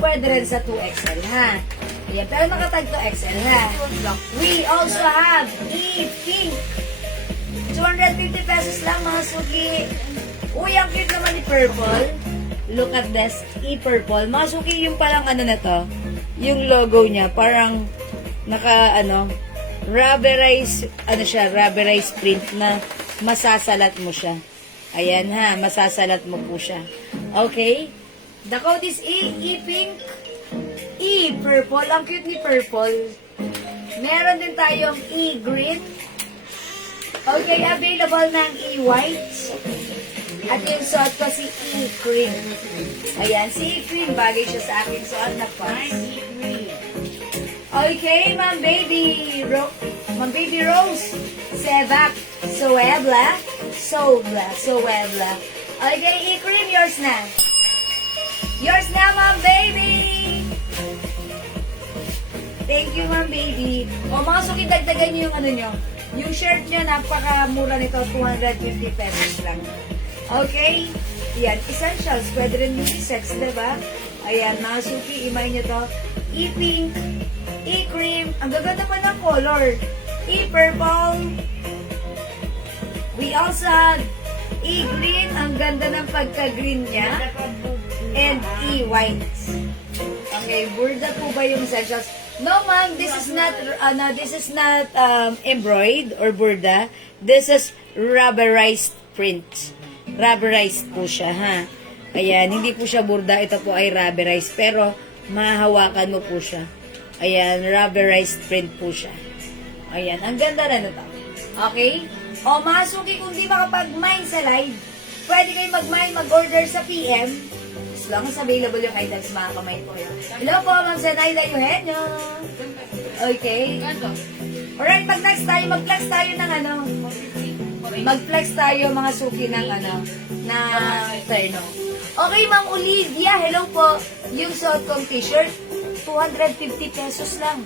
Pwede rin sa 2XL ha. Ayan, pero nakatag to XL ha. We also have E-Pink. 250 pesos lang mga suki. Uy, ang cute naman ni Purple. Look at this, E-Purple. Mga suki, yung parang ano na to, yung logo niya, parang naka, rubberized, rubberized print na masasalat mo siya. Ayan ha, masasalat mo po siya. Okay? The code is E-Pink. E-Purple. Ang cute ni Purple. Meron din tayong E-Green. Okay, available ng E-White. At yung suot ko si E-Cream. Ayan, si E-Cream. Bagay siya sa aking suot na pants. Okay, Ma'am Baby Rose. Sevap. Soebla. Okay, i-cream, yours na. Yours na, ma'am baby! Thank you, ma'am baby. O, mga suki, dagdagan niyo yung ano nyo. Yung shirt nyo, napakamura nito, 250 pesos lang. Okay? Yan, essentials. Pwede rin unisex, diba? Ayan, mga suki, imay nyo to. I-pink, i-cream, ang gaganda pa ng color. I-purple. We also have i-green, ang ganda ng pagka-green niya. And i-white. Okay, burda po ba yung essentials? No, ma'am, this is not embroidered or burda. This is rubberized print. Rubberized po siya, ha? Ayan, hindi po siya burda. Ito po ay rubberized. Pero, mahahawakan mo po siya. Ayan, rubberized print po siya. Ayan, ang ganda na nito. Okay? O, mga suki, kung di makapag-mine sa live, pwede kayo mag-mine, mag-order sa PM. As long as available yung items, mga kamay po yun. Hello po, Ma'am Zanayla Eugenio. Okay. Alright, mag-flex tayo ng ano. Mag-flex tayo, mga suki, ng ano, na terno. Okay, Ma'am Olivia, hello po. Yung suot kong t-shirt, 250 pesos lang.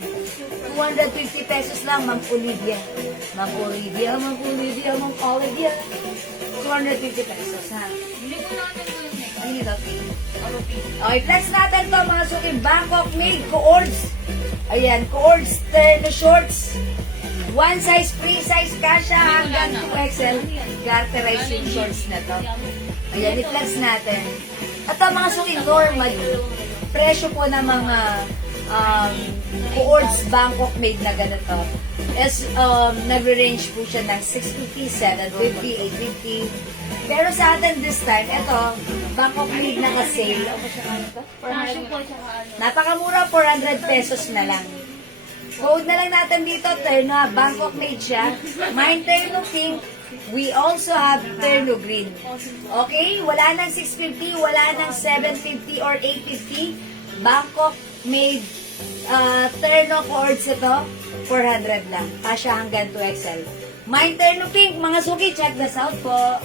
250 pesos lang, Ma'am Olivia. Ma'am Olivia, Ma'am Olivia, Ma'am Olivia. 250 pesos, ha? Hindi ko na ano yun eh. Ano yun, okay? Okay, flex natin to, mga suki. Bangkok made Coords. Ayan, Coords terno shorts. One size, free size, kasha hanggang 2XL. Garterize yung shorts na to. Ayan, i-flex natin. At ito, mga suki, normal. Presyo po ng mga Coords Bangkok made na ganito is nagre-range po siya ng 650, 750, 850. Pero sa atin this time, ito, Bangkok made na ka-sale. Ano siya ano to? Fashion po, tsaka ano. Napakamura, 400 pesos na lang. Code na lang natin dito, terno, Bangkok made siya. Mine terno pink. We also have terno green. Okay? Wala nang 650, wala nang 750 or 850. Bangkok made terno cords ito, 400 lang. Kasya hanggang 2XL. Mine terno pink, mga suki, check this out po.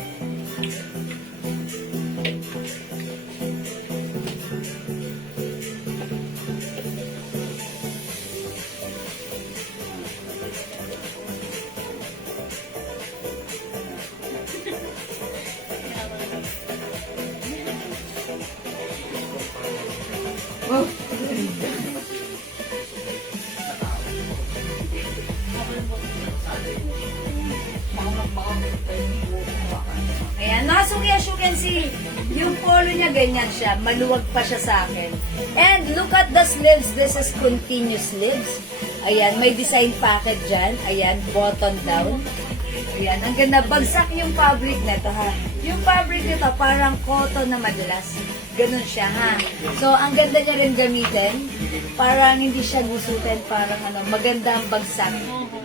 Ayan, nasuki as you can see, yung polo niya ganyan siya, maluwag pa siya sa akin. And look at the sleeves, this is continuous sleeves. Ayan, may design packet dyan. Ayan, button down. Ayan, ang ganda, bagsak yung fabric nito ha. Yung fabric nito parang cotton na madalas. Ganun siya ha. So, ang ganda niya rin gamitin. Parang hindi siya gusutin, parang ano, maganda ang bagsak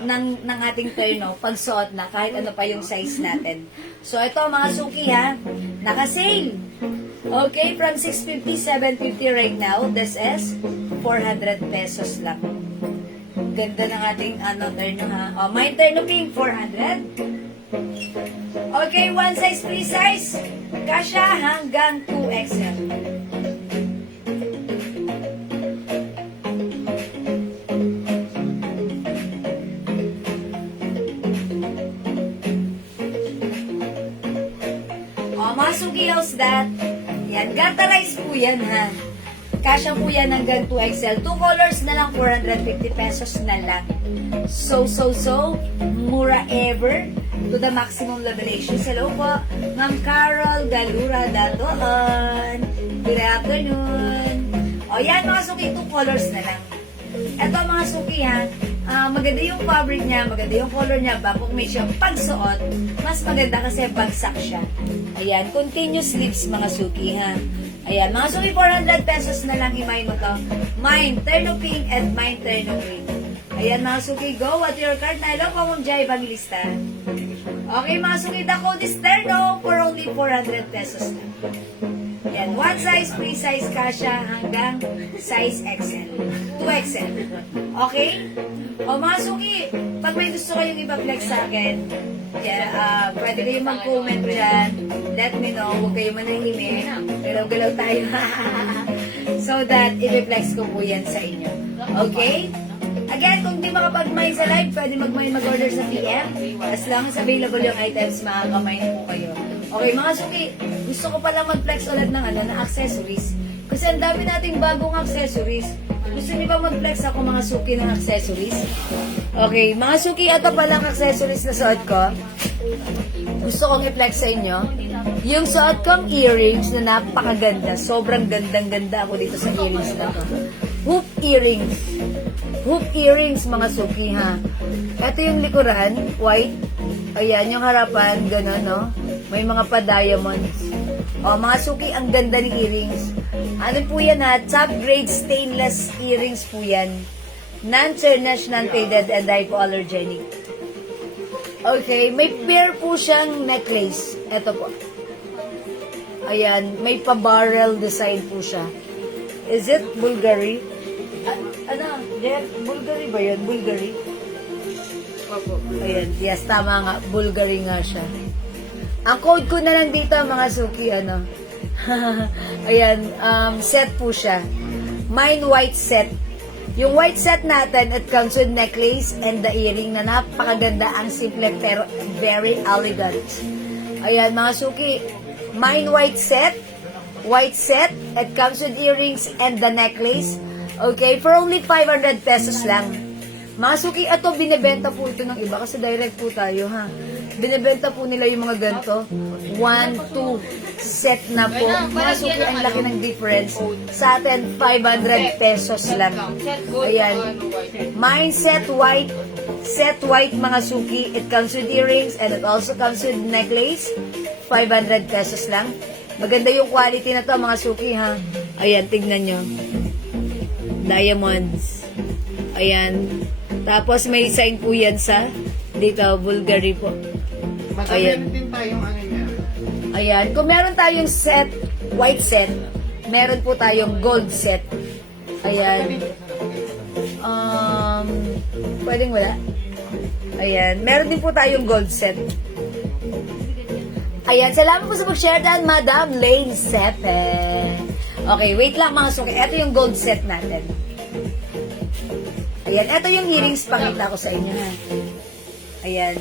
ng ating terno pag suot na, kahit ano pa yung size natin. So, ito mga suki ha, naka-sale. Okay, from 650, 750 right now. This is 400 pesos lang. Ganda ng ating ano, terno ha. Oh, my terno pink, 400. Okay, one size, free size. Kasya hanggang 2XL. Oh, mga sugilaws that. Yan, garterize po yan ha. Kasya po yan hanggang 2XL. 2 colors na lang, 450 pesos na lang. So, mura ever to the maximum revelations. Hello po, Ma'am Carol Galura Datoon. Good afternoon. O yan mga suki, 2 colors na lang. Ito mga suki ha, maganda yung fabric niya, maganda yung color niya, bangkok may siyang pagsuot, mas maganda kasi bagsak siya. Ayan, continuous sleeves mga suki ha. Ayan, mga suki, 400 pesos na lang imay mo to. Mine, terno pink and mine, terno green. Ayan mga suki, go at your card na. Hello po, Ma'am Jai Evangelista. Okay mga suki, the code is terno for only 400 pesos lang. Yan, one size, free size kasha hanggang size XL. 2XL. Okay? O mga suki, pag may gusto kayong ipa-flex sa akin, pwede kayong mag-comment dyan. Let me know. Huwag kayong manahimik. Galaw-galaw tayo. So that, i-flex ko po yan sa inyo. Okay? Again, kung di makapag-mine sa live, pwede mag-order sa PM. As long as available yung items, makaka-mine po kayo. Okay, mga suki, gusto ko pala mag-flex ulit ng accessories. Kasi ang dami nating bagong accessories. Gusto niyo ba mag-flex ako mga suki ng accessories? Okay, mga suki, ito pala ang accessories na suot ko. Gusto kong i-flex sa inyo. Yung suot kong earrings na napakaganda. Sobrang gandang-ganda ako dito sa earrings na to. Hoop earrings. Hoop earrings, mga suki, ha. Ito yung likuran, white. Ayan, yung harapan, gano'n, no? May mga pa-diamonds. O, mga suki, ang ganda ng earrings. Ano po yan, ha? Top grade stainless earrings po yan. Non-tarnished, non-faded, and hypoallergenic. Okay, may pair po siyang necklace. Ito po. Ayan, may pa-barrel design po siya. Is it Bulgari? Ano? Bulgari ba yun? Bulgari? Ayan, yes, tama nga. Bulgari nga siya. Ang code ko na lang dito, mga suki, ano? Ayan, set po siya. Mine white set. Yung white set natin, it comes with necklace and the earring na napakaganda. Ang simple pero very elegant. Ayan, mga suki. Mine white set. White set. It comes with earrings and the necklace. Okay, for only 500 pesos lang. Mga suki, ito, binibenta po ito ng iba kasi direct po tayo, ha. Binibenta po nila yung mga ganito. 1, 2 set na po. Mga suki, ang laki ng difference. Sa atin, 500 pesos lang. Ayan. Mine set white. Set white, mga suki. It comes with earrings and it also comes with necklace. 500 pesos lang. Maganda yung quality na to, mga suki, ha. Ayan, tignan nyo. Diamonds. Ayan. Tapos may sign po yan sa dito, Bulgari po. Ayan. Meron din tayong ano niya. Ayan. Kung meron tayong set, white set, meron po tayong gold set. Ayan. Pwedeng wala. Ayan. Meron din po tayong gold set. Ayan. Salamat po sa pag-share dan, Madam Lane Sepe. Okay, wait lang, mga suki. Ito yung gold set natin. Ayan, ito yung earrings, pakita ko sa inyo, ha. Ayan.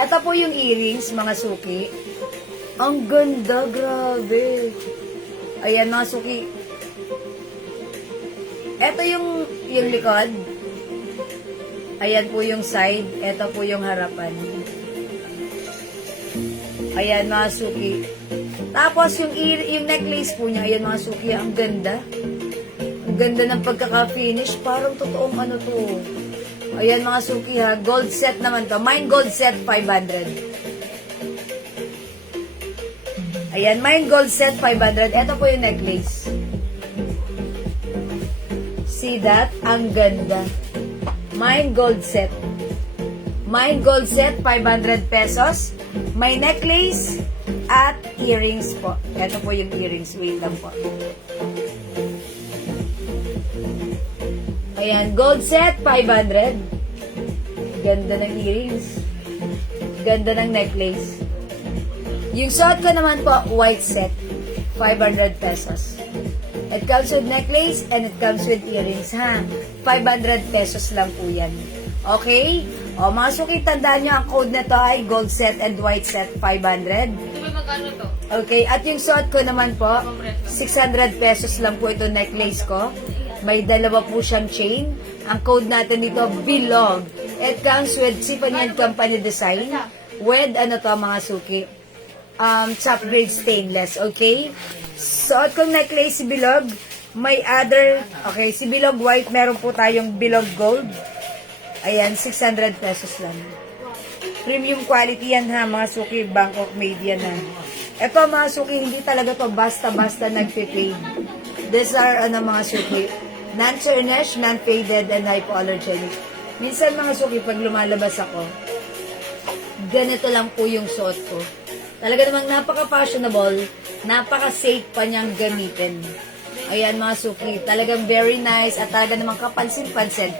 Ito po yung earrings, mga suki. Ang ganda, grabe. Ayan, mga suki. Ito yung likod. Ayan po yung side. Ito po yung harapan. Ayan, mga suki. Tapos, yung necklace po niya, ayan, mga suki, ang ganda. Ang ganda ng pagkaka-finish. Parang totoong ano to. Ayan, mga suki, ha. Gold set naman to. Mine gold set, 500. Ayan, mine gold set, 500. Ito po yung necklace. See that? Ang ganda. Mine gold set. Mine gold set, 500 pesos. May necklace at earrings po. Ito po yung earrings. Wait lang po. Ayan, gold set, 500. Ganda ng earrings. Ganda ng necklace. Yung suot ko naman po, white set, 500 pesos. It comes with necklace and it comes with earrings, ha? 500 pesos lang po yan. Okay? O, mga suki, tandaan nyo, ang code na to ay gold set and white set, 500. Ito ba magkano to? Okay, at yung suot ko naman po, 600 pesos lang po ito necklace ko. May dalawa po siyang chain. Ang code natin dito, Bilog. It comes with Sipanian Company design. With, ano to, mga suki? Top grade stainless, okay? Suot kong necklace si Bilog. May other, okay, si Bilog white, meron po tayong Bilog gold. Ayan, 600 pesos lang. Premium quality yan, ha, mga suki. Bangkok made yan, ha. Ito, mga suki, hindi talaga to basta-basta nagpe-fade. These are, ano, mga suki, non-tarnished, non-faded, and hypoallergenic. Minsan, mga suki, pag lumalabas ako, ganito lang po yung suot ko. Talaga namang napaka-fashionable, napaka-safe pa niyang gamitin. Ayan mga suki, talagang very nice at talaga namang kapansin-pansin.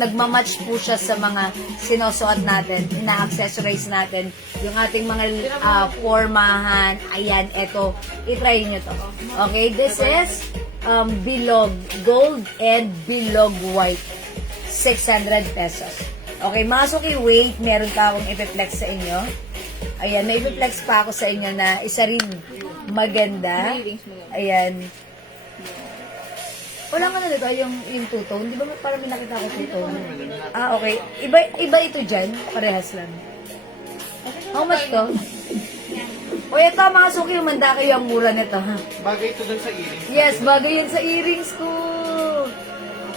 Nagmamatch po siya sa mga sinusuot natin, ina-accessorize natin, yung ating mga formahan. Ayan, eto, itry nyo to. Okay, this is bilog gold and bilog white. 600 pesos. Okay, mga suki, wait, meron ka akong ipiplex sa inyo. Ayan, may ipiplex pa ako sa inyo na isa rin maganda. Ayan. Wala nga na dito, yung two-tone. Di ba parang may nakita ko two-tone? Okay. Iba ito dyan. Parehas lang. How much to? O ito mga suki, umanda kayo ang mura nito, ha? Bagay ito dun sa earrings. Yes, bagay yan sa earrings ko.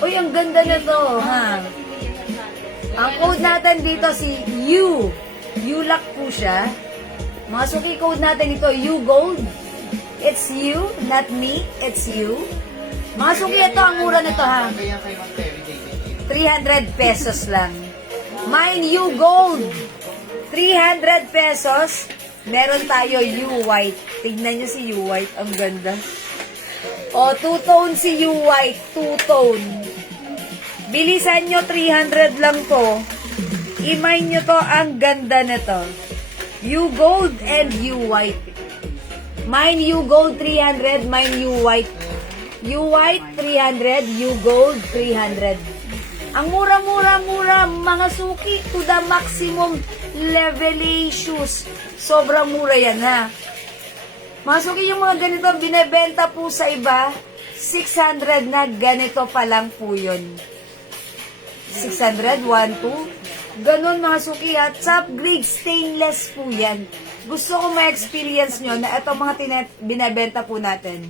Uy, ang ganda nito, ha? Ang code natin dito si U. U-lock po siya. Mga suki, code natin ito, U Gold. It's you, not me. It's you. Mga suki, ito ang mura nito, ha? Kaya kay Ma'am Terry, David. 300 pesos lang. Mine U Gold. 300 pesos. Meron tayo U White. Tignan nyo si U White. Ang ganda. O, two-tone si U White. Two-tone. Bilisan nyo, 300 lang to. Imay nyo to, ang ganda nito. U Gold and U White. Mine U Gold 300, mine U White. U White 300, U Gold 300. Ang mura-mura-mura, mga suki, to the maximum levelations. Sobrang mura yan, ha? Mga suki, yung mga ganito, binebenta po sa iba, 600 na, ganito pa lang po yun. 600, 1, 2. Ganon mga suki, at top grade stainless po yan. Gusto ko ma-experience nyo na ito mga binebenta po natin.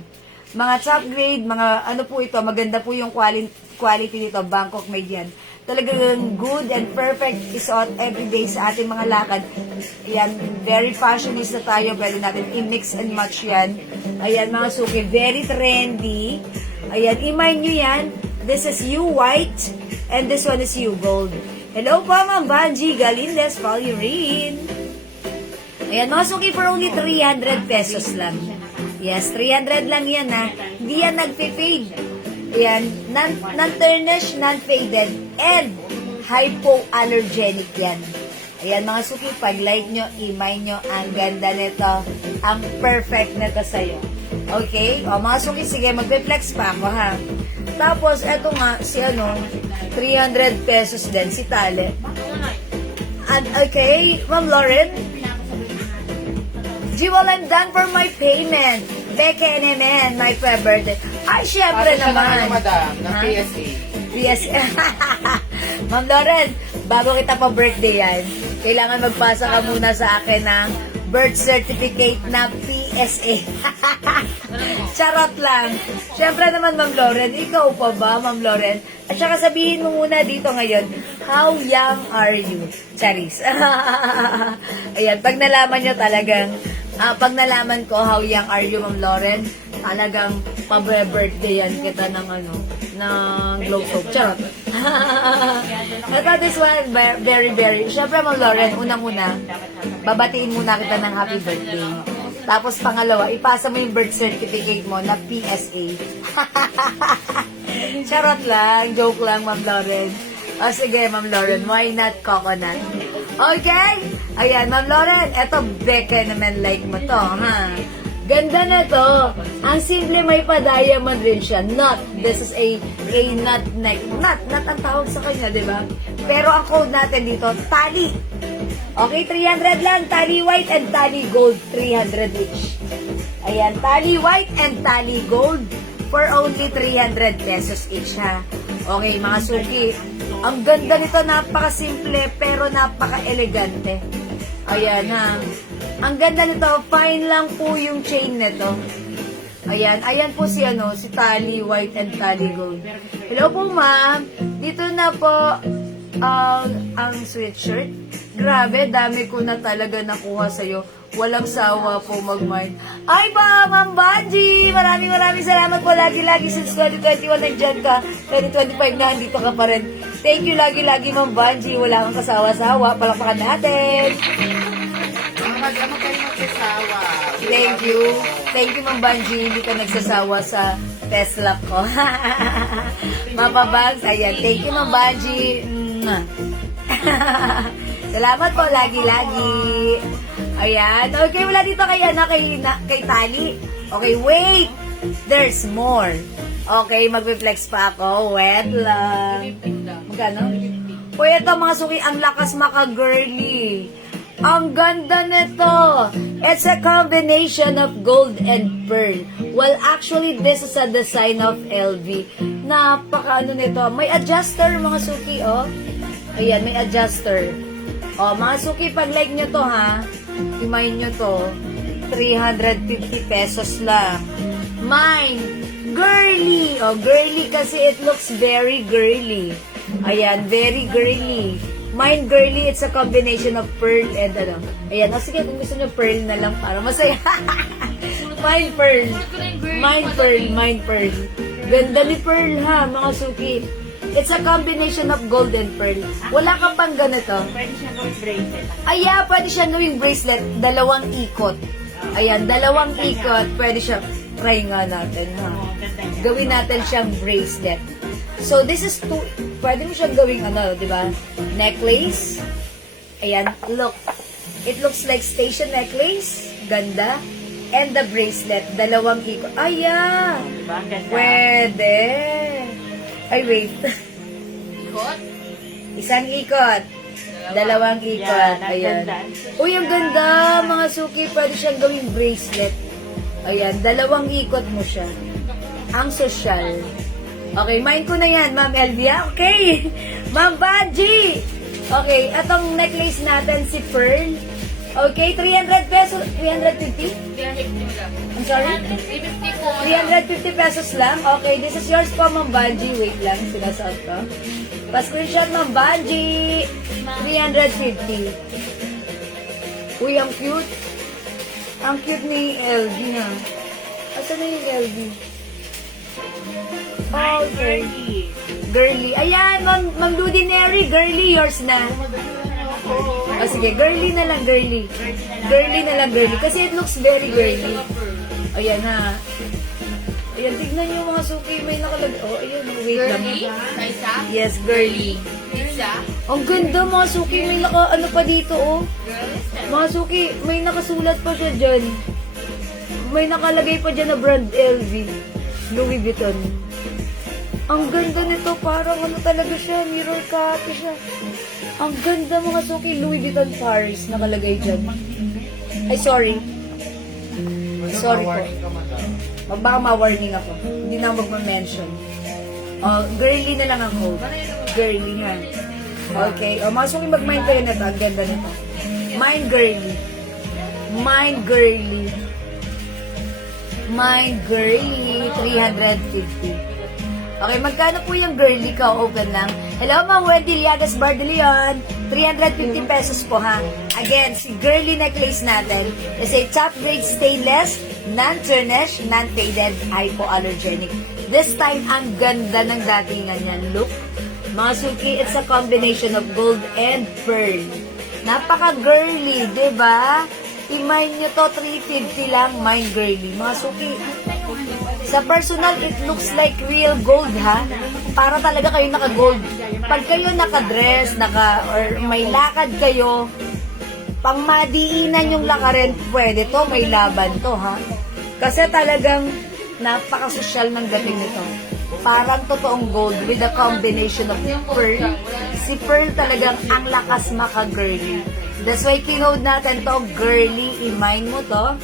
Mga top grade, mga ano po ito, maganda po yung quality nito, Bangkok made yan. Talagang good and perfect isuot everyday sa ating mga lakad. Ayan, very fashionista tayo, pwede natin i-mix and match yan. Ayan mga suki, very trendy. Ayan, imay nyo yan. This is U White and this one is U Gold. Hello po, Ma'am Banji, Galindez, Paulirine. Ayan, mga suki for only 300 pesos lang. Yes, 300 lang yan, ha. Hindi yan nagpe-fade. Ayan, non-tarnish, non-faded, and hypoallergenic yan. Ayan, mga suki, pag-like nyo, imay nyo, ang ganda nito. Ang perfect nito sa'yo. Okay? O, mga suki, sige, magpe-flex pa ako, ha. Tapos, eto nga, si 300 pesos din, si Tale. And, okay, Ma'am Lauren. Jewel, I'm done for my payment. Beke naman, my birthday. Ay, syempre Paano siya naman. ng madam, ng Ha? PSA? PSA. Ma'am Lauren, bago kita pa birthday yan, kailangan magpasa ka muna sa akin ng birth certificate na PSA. Charot lang. Syempre naman, Ma'am Lauren, ikaw pa ba, Ma'am Lauren? At saka sabihin mo muna dito ngayon, how young are you? Charis. Ayan, pag nalaman nyo talagang, pag nalaman ko how young are you, Ma'am Lauren, talagang pa-birthday yan kita ng ng glow soap. Charot. Ito, this one, very, very, syempre, Ma'am Lauren, unang-una, babatiin muna kita ng happy birthday. Tapos pangalawa, ipasa mo yung birth certificate mo na PSA. Charot lang, joke lang, Ma'am Lauren. O sige, Ma'am Lauren, why not coconut? Okay? Ayan, Ma'am Lauren, eto, Beke naman like mo to, ha? Ganda na to. Ang simple, may pa-diamond rin siya. Nut. This is a nut neck. Nut ang tawag sa kanya, di ba? Pero ang code natin dito, tali. Okay, 300 lang. Tali white and tali gold. 300 each. Ayan, tali white and tali gold for only 300 pesos each, ha? Okay, mga suki. Ang ganda nito, napaka-simple pero napaka-elegante. Ayan, ha? Ang ganda nito, fine lang po yung chain nito. Ayan, ayan po si si tali white and tali gold. Hello po, ma'am. Dito na po ang sweatshirt. Grabe, dami ko na talaga nakuha sa'yo. Walang sawa po mag-mind. Ay ba, Ma'am Banji! Maraming salamat po lagi-lagi since 2021 nandyan ka. 2025 na, andito ka pa rin. Thank you lagi-lagi, Ma'am Banji. Wala kang kasawa-sawa. Palakpakan natin. Ano kayo magsasawa? Thank you. Thank you, Ma'am Banji. Hindi ka nagsasawa sa Tesla ko. Mapabags. Ayan. Thank you, Ma'am Banji. Mwah. Salamat po. Lagi-lagi. Ayan. Okay, wala dito kay Tali. Okay, wait. There's more. Okay, magpe-flex pa ako. Wait lang. Magkano? O ito mga suki, ang lakas maka-girly. Ang ganda nito. It's a combination of gold and pearl. Well, actually, this is a design of LV. Napaka nito. May adjuster mga suki, oh. Ayan, may adjuster. Oh, mga suki, pag like nyo to, ha. Imayin nyo to. 350 pesos lang. Mine. Girly. Oh, girly kasi it looks very girly. Ayan, very girly. Mine girly, it's a combination of pearl and ano. Ayan, sige, kung gusto nyo pearl na lang para masaya. Mine pearl. Mine pearl, mine pearl. Ganda ni pearl ha, mga suki. It's a combination of gold and pearl. Wala ka pang ganito. Pwede siya gawing bracelet. Ayan, pwede siya gawing bracelet. 2 ikot. Ayan, 2 ikot. Pwede siya. Try nga natin ha. Gawin natin siyang bracelet. So, this is pwede mo siyang gawing ano, di ba? Necklace. Ayan, look. It looks like station necklace. Ganda. And the bracelet. 2 ikot. Ayan. Diba? Ang ganda. Pwede. Ay, wait. Ikot? 1 ikot. 2 ikot. Yan, ang Ayan. ganda. Uy, ang ganda, mga suki. Pwede siyang gawing bracelet. Ayan, 2 ikot mo siya. Ang social. Okay, mine ko na yan, Ma'am Elvia. Okay. Ma'am Banji. Okay, atong necklace natin si Pearl. Okay, 300 pesos. 350? 350 lang. I'm sorry? 350 po. 350 pesos lang. Okay, this is yours po, Ma'am Banji. Wait lang, sinasot ko. Pa-screenshot, Ma'am Banji. 350. Uy, ang cute. Ang cute ni LG ha. Asan na yung LG? Okay. Girly. Ayan, Ma'am Ludinary. Girly, yours na. O sige, girly na lang, girly. Girly na lang, girly. Kasi it looks very girly. Ayan ha. Ayan, tignan nyo mga suki. May nakalagay. Oh, ayan. Wait lang. Kaisa? Yes, girly. Pizza? Ang ganda mga suki. May ano pa dito, oh. Mga suki, may nakasulat pa siya dyan. May nakalagay pa dyan na brand LV. Louis Vuitton. Ang ganda nito. Parang ano talaga siya. Mirror copy siya. Ang ganda mga suki. Louis Vuitton Paris. Nakalagay dyan. Ay, sorry. Sorry po. Baka ma-warning ako. Hindi na ako magma-mention. Oh, girly na lang ako. Girly ha. Okay. O, mga suki, mag-mind kayo nito. Ang ganda nito. Mind girly. Mind girly. Mind girly. 350. Okay, magkano po yung girly ka? Open lang. Hello, Ma'am Wendy Liagas Bar de Leon. 350 pesos po ha. Again, si girly necklace natin is a top grade stainless, non-tarnish, non-faded, hypoallergenic. This time, ang ganda ng datingan yan. Look. Mga suki, it's a combination of gold and pearl. Napaka-girly, diba? I-mine nyo to, 350 lang, mine girly. Mga suki, sa personal, it looks like real gold, ha? Para talaga kayo naka-gold. Pag kayo naka-dress, or may lakad kayo, pang madiinan yung lakarin, pwede to, may laban to, ha? Kasi talagang napaka-social ng dating nito. Parang totoong gold with a combination of pearl. Si Pearl talagang ang lakas maka-girly. That's why kinode natin to, girly. I-mine mo to.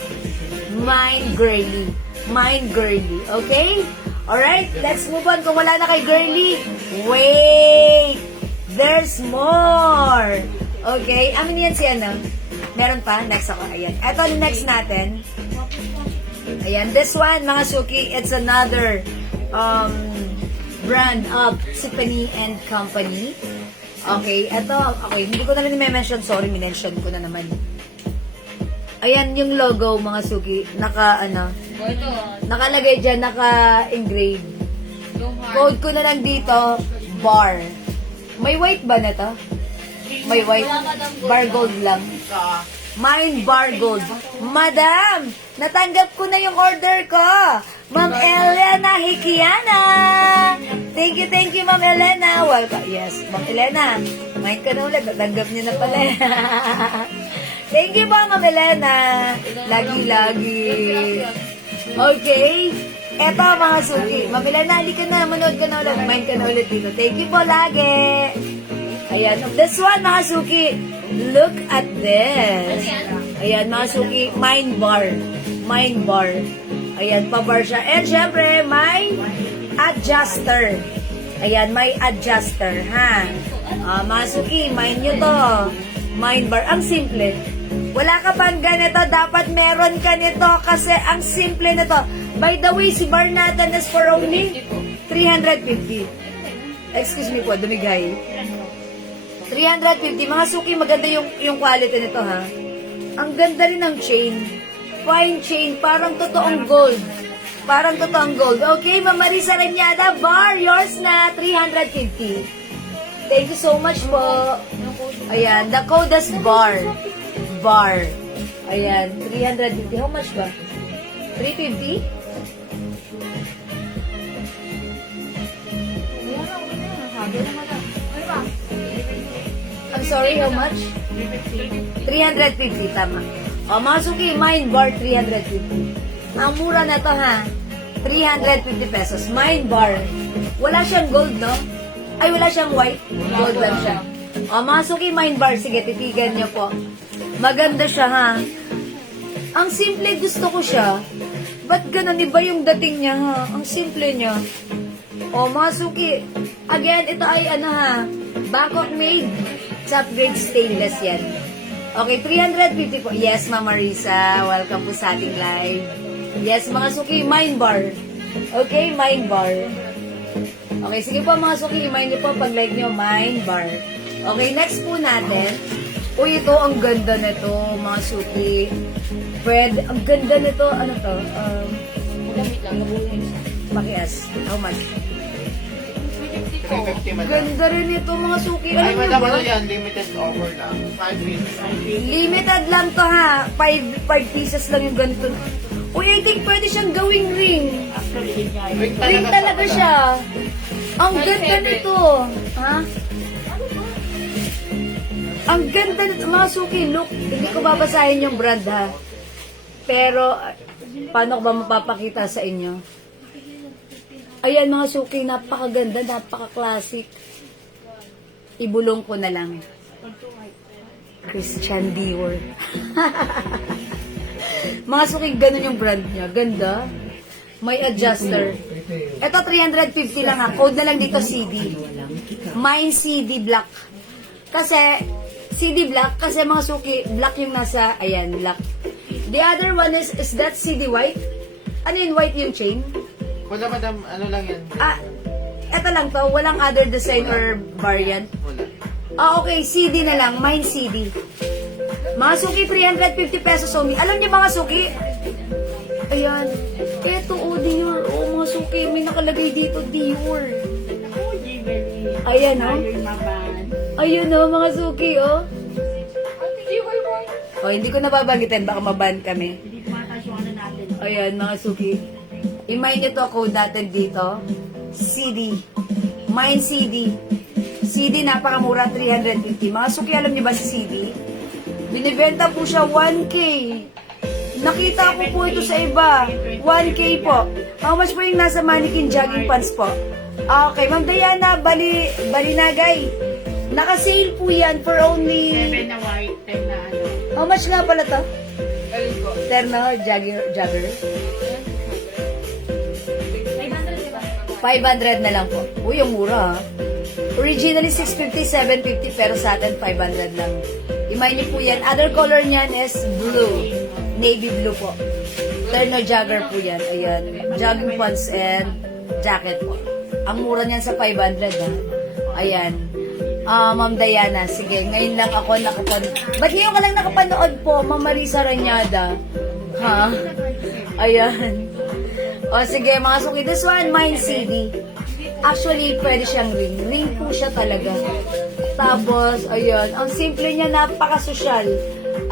Mine girly. Mine girly. Okay? Alright, let's move on. Kung wala na kay girly, wait! There's more! Okay? Amin yan si ano? Meron pa? Next ako. Ayan. Ito, next natin. Ayan. This one, mga suki, it's another brand of Tiffany and Company. Okay, ito, okay, hindi ko na rin i-mention, sorry, minention ko na naman. Ayan yung logo, mga suki, nakalagay dyan, naka-engrave. Code ko na lang dito, bar. May white ba na to? May white, bar gold lang. Mind Bar Gold. Madam, natanggap ko na yung order ko. Ma'am Elena Hikiana. Thank you, Ma'am Elena. Welcome. Yes, Ma'am Elena. Mind ka na ulit. Natanggap niyo na pala. Thank you po, Ma'am Elena. Lagi-lagi. Okay. Eto, mga suki. Ma'am Elena, halika na. Manood ka na ulit. Mind ka na ulit dito. Thank you po lagi. Ayan. This one, mga suki. Look at this. Ayan, mga suki. Mind bar. Mind bar. Ayan, pa-bar siya. And syempre, may adjuster. Ayan, may adjuster, ha? Mga suki, mind nyo to. Mind bar. Ang simple. Wala ka pang ganito, dapat meron ka nito kasi ang simple nito. By the way, si bar natin is for only 350. Excuse me po, dumigay. 350. Mga suki, maganda yung quality nito, ha? Ang ganda rin ng chain. Fine chain, parang totoong gold. Parang totoong gold. Okay, Ma'am Marisa Reñada, bar, yours na, 350. Thank you so much po. Ayan, the code is bar. Bar. Ayan, 350. How much ba? 350? I'm sorry, how much? 350, tama. O, mga suki, Mind Bar, 350. Ang mura na to, ha? 350 pesos. Mind Bar. Wala siyang gold, no? Ay, wala siyang white. Gold lang siya. O, mga suki, Mind Bar. Sige, titigan niyo po. Maganda siya, ha? Ang simple, gusto ko siya. Ba't ganun? Iba yung dating niya, ha? Ang simple niya. O, mga suki. Again, ito ay, ano, ha? Bangkok made. Top grade stainless yan. Okay, 350 po. Yes, Ma'am Marisa. Welcome po sa ating live. Yes, mga suki, Mind Bar. Okay, Mind Bar. Okay, sige po mga suki, mind niyo po pag like niyo, Mind Bar. Okay, next po natin. Uy, ito, ang ganda nito, mga suki. Fred, ang ganda nito. Ano to? Pakias. How much? 350 madam. Ganda rin ito, mga suki. Ay, Alam niyo madam, ba? ano yan? Limited offer na. 5 pieces. Limited lang to, ha. 5 pieces lang yung ganito. Uy, I think pwede siyang gawing ring. Ring talaga siya. Ang ganda nito. Ha? Ang ganda nito. Mga suki, look. Hindi ko babasahin yung brand, ha. Pero, paano ko ba mapapakita sa inyo? Ayan, mga suki, napakaganda, napaka-classic. Ibulong ko na lang. Christian Dior. Mga suki, ganun yung brand niya. Ganda. May adjuster. Ito, 350 lang ha. Code na lang dito, CD. Mine CD black. Kasi, CD black, kasi mga suki, black yung nasa, ayan, black. The other one is that CD white? Ano yung white yung chain? Wala madam, ano lang yan? Eto lang to, walang other design or variant. Wala. Okay, CD na lang, mine CD. Mga suki, 350 pesos only. Alam niyo mga suki? Ayan. Eto, Dior. Mga suki, may nakalagay dito, Dior. Ayan, Ayan, mga suki, hindi ko nababanggitin, baka maban kami. Ayan, mga suki. I-mind nyo to, code natin dito. CD. Mine CD. CD, napakamura, 350. Mga suki, alam niyo ba si CD? Binibenta po siya 1K. Nakita ko po ito sa iba. 1K po. How much po yung nasa mannequin jogging pants po? Okay, Ma'am Diana, balinagay. Naka-sale po yan for only... 7 na white, 10 na ano. How much nga pala to? Terno, jogger. 500 na lang po. Uy, yung mura ha. Originally 650, 750, pero sa atin 500 lang. Imay niyo po yan. Other color niyan is blue. Navy blue po. Terno jogger po yan. Ayan. Jogging pants and jacket po. Ang mura niyan sa 500 ha. Ayan. Ma'am Diana, sige, ngayon lang ako nakapanood. Ba't ngayon ka lang nakapanood po, Ma'am Marisa Reñada? Ha? Ayan. O sige, mga suki. This one, mine CD. Actually, pwede siyang ring. Ring po siya talaga. Tapos, ayun. Ang simple niya, napaka-social.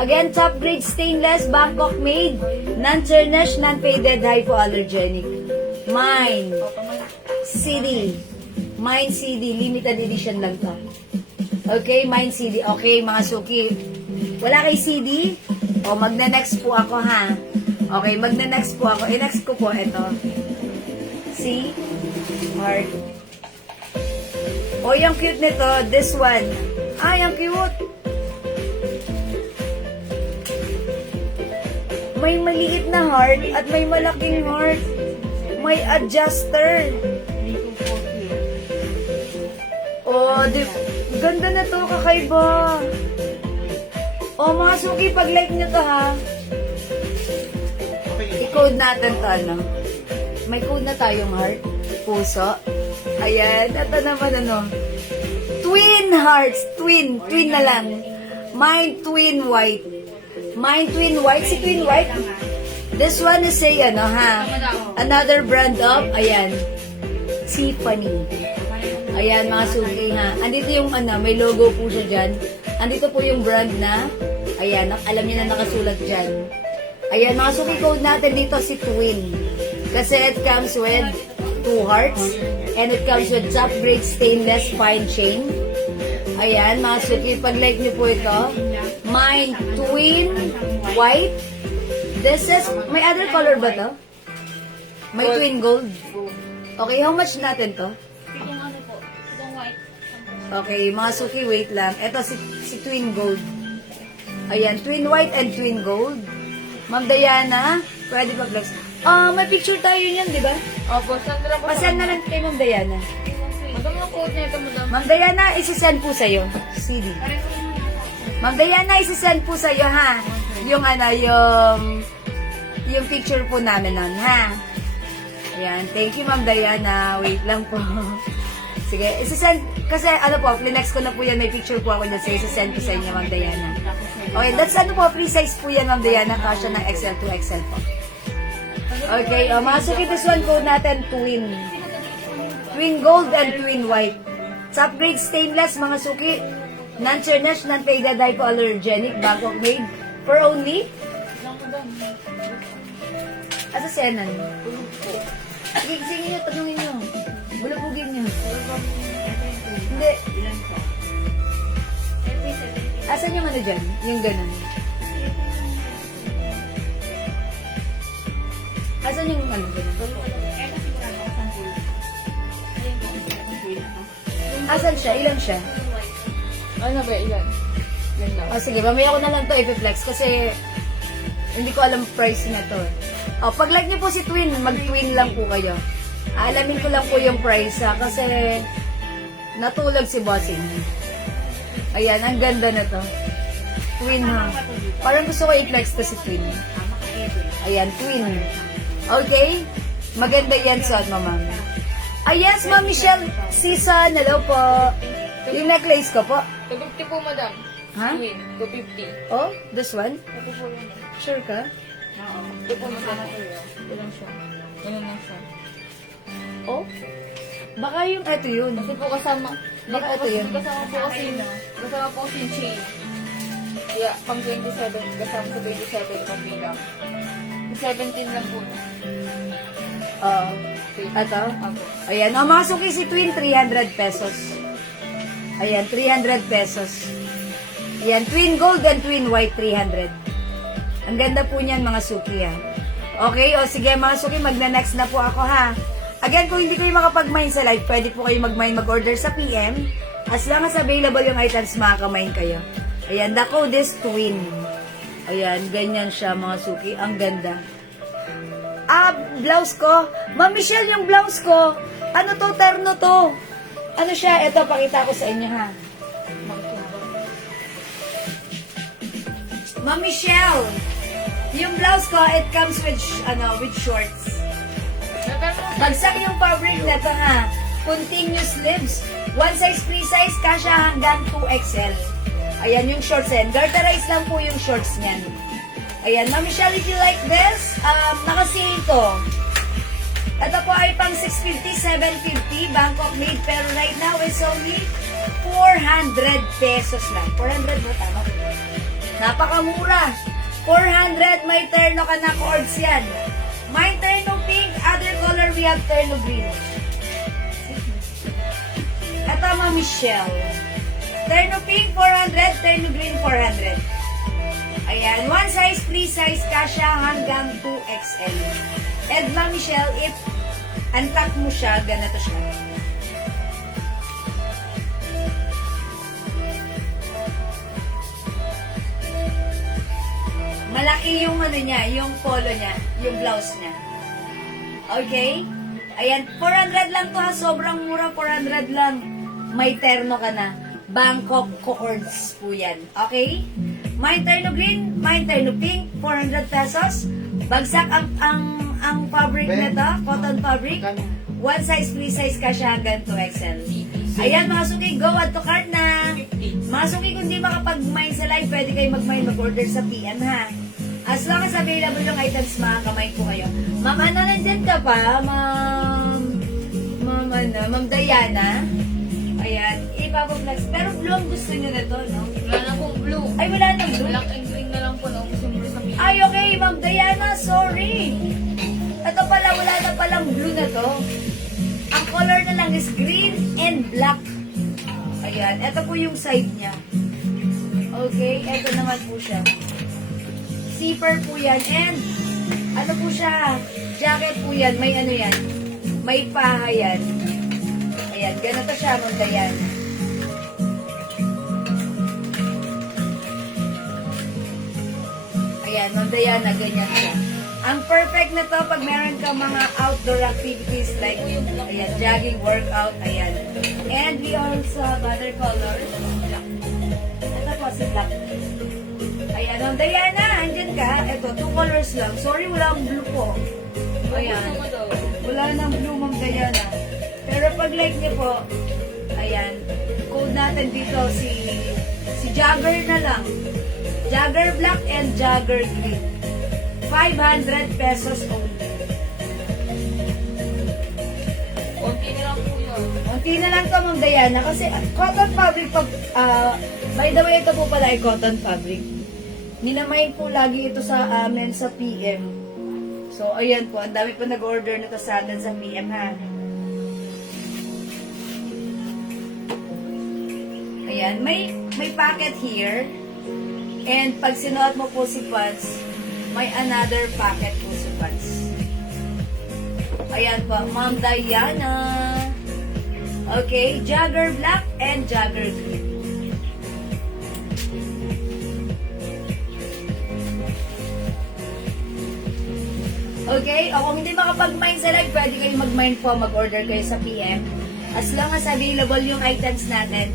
Again, top grade stainless, Bangkok made, non-tarnish, non-faded, hypoallergenic. Mine CD. Mine CD, limited edition lang to. Okay, Mine CD. Okay, mga suki. Wala kay CD? O, magna-next po ako, ha? Okay, magna-next po ako. I-next ko po ito. See? Heart. O, yung cute nito, this one. Ay, ang cute. May maliit na heart at may malaking heart. May adjuster. Oh, ganda na to, kakaiba. Oh, mga suki, pag-like nyo to, ha? I-code natin to, ano? May code na tayong heart. Puso. Ayan, ito naman, ano? Twin hearts. Twin na lang. Mine twin white. Mine twin white. Si twin white. This one is say, ano, ha? Another brand of, ayan, Tiffany. Ayan, mga suki, ha? Andito yung, ano, may logo po siya dyan. Andito po yung brand na, ayan, alam niyo na nakasulat dyan. Ayan, mga suki, code natin dito si Twin. Kasi it comes with 2 hearts. And it comes with top grade stainless fine chain. Ayan, mga suki, pag-like niyo po ito. Mine twin white. This is, may other color ba to? May twin gold. Okay, how much natin to? Itong ano po, itong white. Okay, mga suki, wait lang. Ito si twin gold. Ayan, twin white and twin gold. Ma'am Diana, pwede pa flex. May picture tayo niyan, di ba? Opo, Sandra po. Pasend na lang kay Ma'am Diana. Madam yung code nito, madam. Ma'am Diana, isi-send po sa'yo. CD. Ma'am Diana, isi-send po sa'yo, ha? Yung ano, yung picture po namin nun, ha? Ayan, thank you, Ma'am Diana. Wait lang po. Sige, isi-send, kasi ano po, flinex ko na po yan, may picture po ako dyan, so isi-send ko sa inyo, Ma'am Diana. Okay, that's ano po, free size po yan, Ma'am Diana, kasya ng XL to XL po. Okay, mga suki, this one code natin, twin. Twin gold and twin white. Top grade stainless, mga suki. Non-tarnish, non-faded, hypoallergenic, Bangkok made. For only? Asa senan? Sige nyo, tanungin nyo. Bulabugin nyo. Hindi. Asan yung ano dyan? Yung ganun. Asan yung ano ganun? Asan siya? Ilan siya? Ano ba, ilan? Yan lang. Sige, mamaya ko na lang to i-flex kasi hindi ko alam price na to. Pag like niyo po si Twin, mag-twin lang po kayo. Alamin ko lang po yung price kasi natulog si Bossing. Ayan, ang ganda na to. Twin, ha? Parang gusto ko i-flex to si Twin. Ayan, twin. Okay? Maganda yan sa mama. Yes, Ma'am Michelle Season. Hello po. Yung necklace ko po. 250 po, madam. Ha? Twin, 250. Oh, this one? Ito po yun. Sure ka? Ito po, madam. Ito lang siya. Ganun lang siya. Oh? Baka yung ito yun. Kasi po kasama. Baka ito yun. Kasama po kasi yung chain. Kaya, pang 27. Kasama sa 27 pang bilang. 17 lang po. Ito? Ako. Ayan. Mga suki si Twin, 300 pesos. Ayan, 300 pesos. Ayan, twin gold and twin white, 300. Ang ganda po niyan, mga suki, ha. Okay, sige, mga suki, magna-next na po ako, ha. Again, kung hindi kayo makapag-mine sa live, pwede po kayo mag-mine, mag-order sa PM. As long as available yung items, makaka-mine kayo. Ayan, the code is twin. Ayan, ganyan siya, mga suki. Ang ganda. Blouse ko. Ma'am Michelle, yung blouse ko. Ano to, terno to. Ano siya? Ito, pakita ko sa inyo, ha. Ma'am Michelle, yung blouse ko, it comes with, with shorts. Bagsak yung fabric na to, ha. Continuous sleeves. One size, free size, kasya hanggang 2XL. Ayan yung shorts yan. Garterize lang po yung shorts niyan. Ayan, Ma'am Michelle, if you like this, nakasale to. Ito po ay pang 650, 750, Bangkok made, pero right now is only 400 pesos lang. 400 mo, tama po. Napakamura. 400, may terno ka na cords yan. May terno pink, other color we have terno green. Ito, Ma'am Michelle. Terno pink, 400, terno green, 400. Ayan, one size, free size, kasha hanggang 2XL. And Ma'am Michelle, if untuck mo siya, ganito siya. Malaki yung ano niya, yung polo niya, yung blouse niya. Okay? Ayan, 400 lang to ha, sobrang mura, 400 lang. May terno ka na. Bangkok cords po yan. Okay? May terno green, may terno pink, 400 pesos. Bagsak ang fabric na to, cotton fabric. One size, free size ka siya hanggang 2XL. Ayan mga suki, go add to cart na. Mga suki, kung di makapag-mine sa live, pwede kayo mag-mine, mag-order sa PM ha. As long as available yung items, makakamay po kayo. Ma'am, ano, nandyan ka pa? Ma'am Diana. Ayan, ipapag-flex. Pero blue ang gusto nyo na to, no? Wala na pong blue. Ay, wala nang blue. Black and green na lang po na gusto mo sa pila. Ay, okay, Ma'am Diana, sorry. Ito pala, wala na palang blue na to. Ang color na lang is green and black. Ayan, ito po yung side niya. Okay, ito naman po siya. Zipper po yan. And, ano po siya? Jacket po yan. May ano yan. May paha yan. Ayan, ganito siya, Ma'am Diana. Ayan, Ma'am Diana, ganyan siya. Ang perfect na to pag meron ka mga outdoor activities like, ayan, jogging, workout, ayan. And we also have other colors. Ito po si black. Ayan, Ma'am Diana, andyan ka. Ito, 2 colors lang. Sorry, wala ang blue po. Ayan. Gusto mo daw. Wala nang blue, Ma'am Diana. Pero pag like niyo po, ayan, code natin dito si Jagger na lang. Jagger black and Jagger green. 500 pesos only. Konti na lang po yun. Unti na lang to, Ma'am Diana, kasi cotton fabric pag, by the way, ito po pala ay cotton fabric. Minamay po lagi ito sa amin sa PM. So, ayan po, ang dami po nag-order nito sa atin sa PM, ha. Ayan, may packet here. And pag sinuot mo po si pants, may another packet po si pants. Ayan po, Ma'am Diana. Okay, Jagger black and Jagger green. Okay, o kung hindi makapag-mine sa live, pwede kayo mag-mine po, mag-order kayo sa PM. As long as available yung items natin,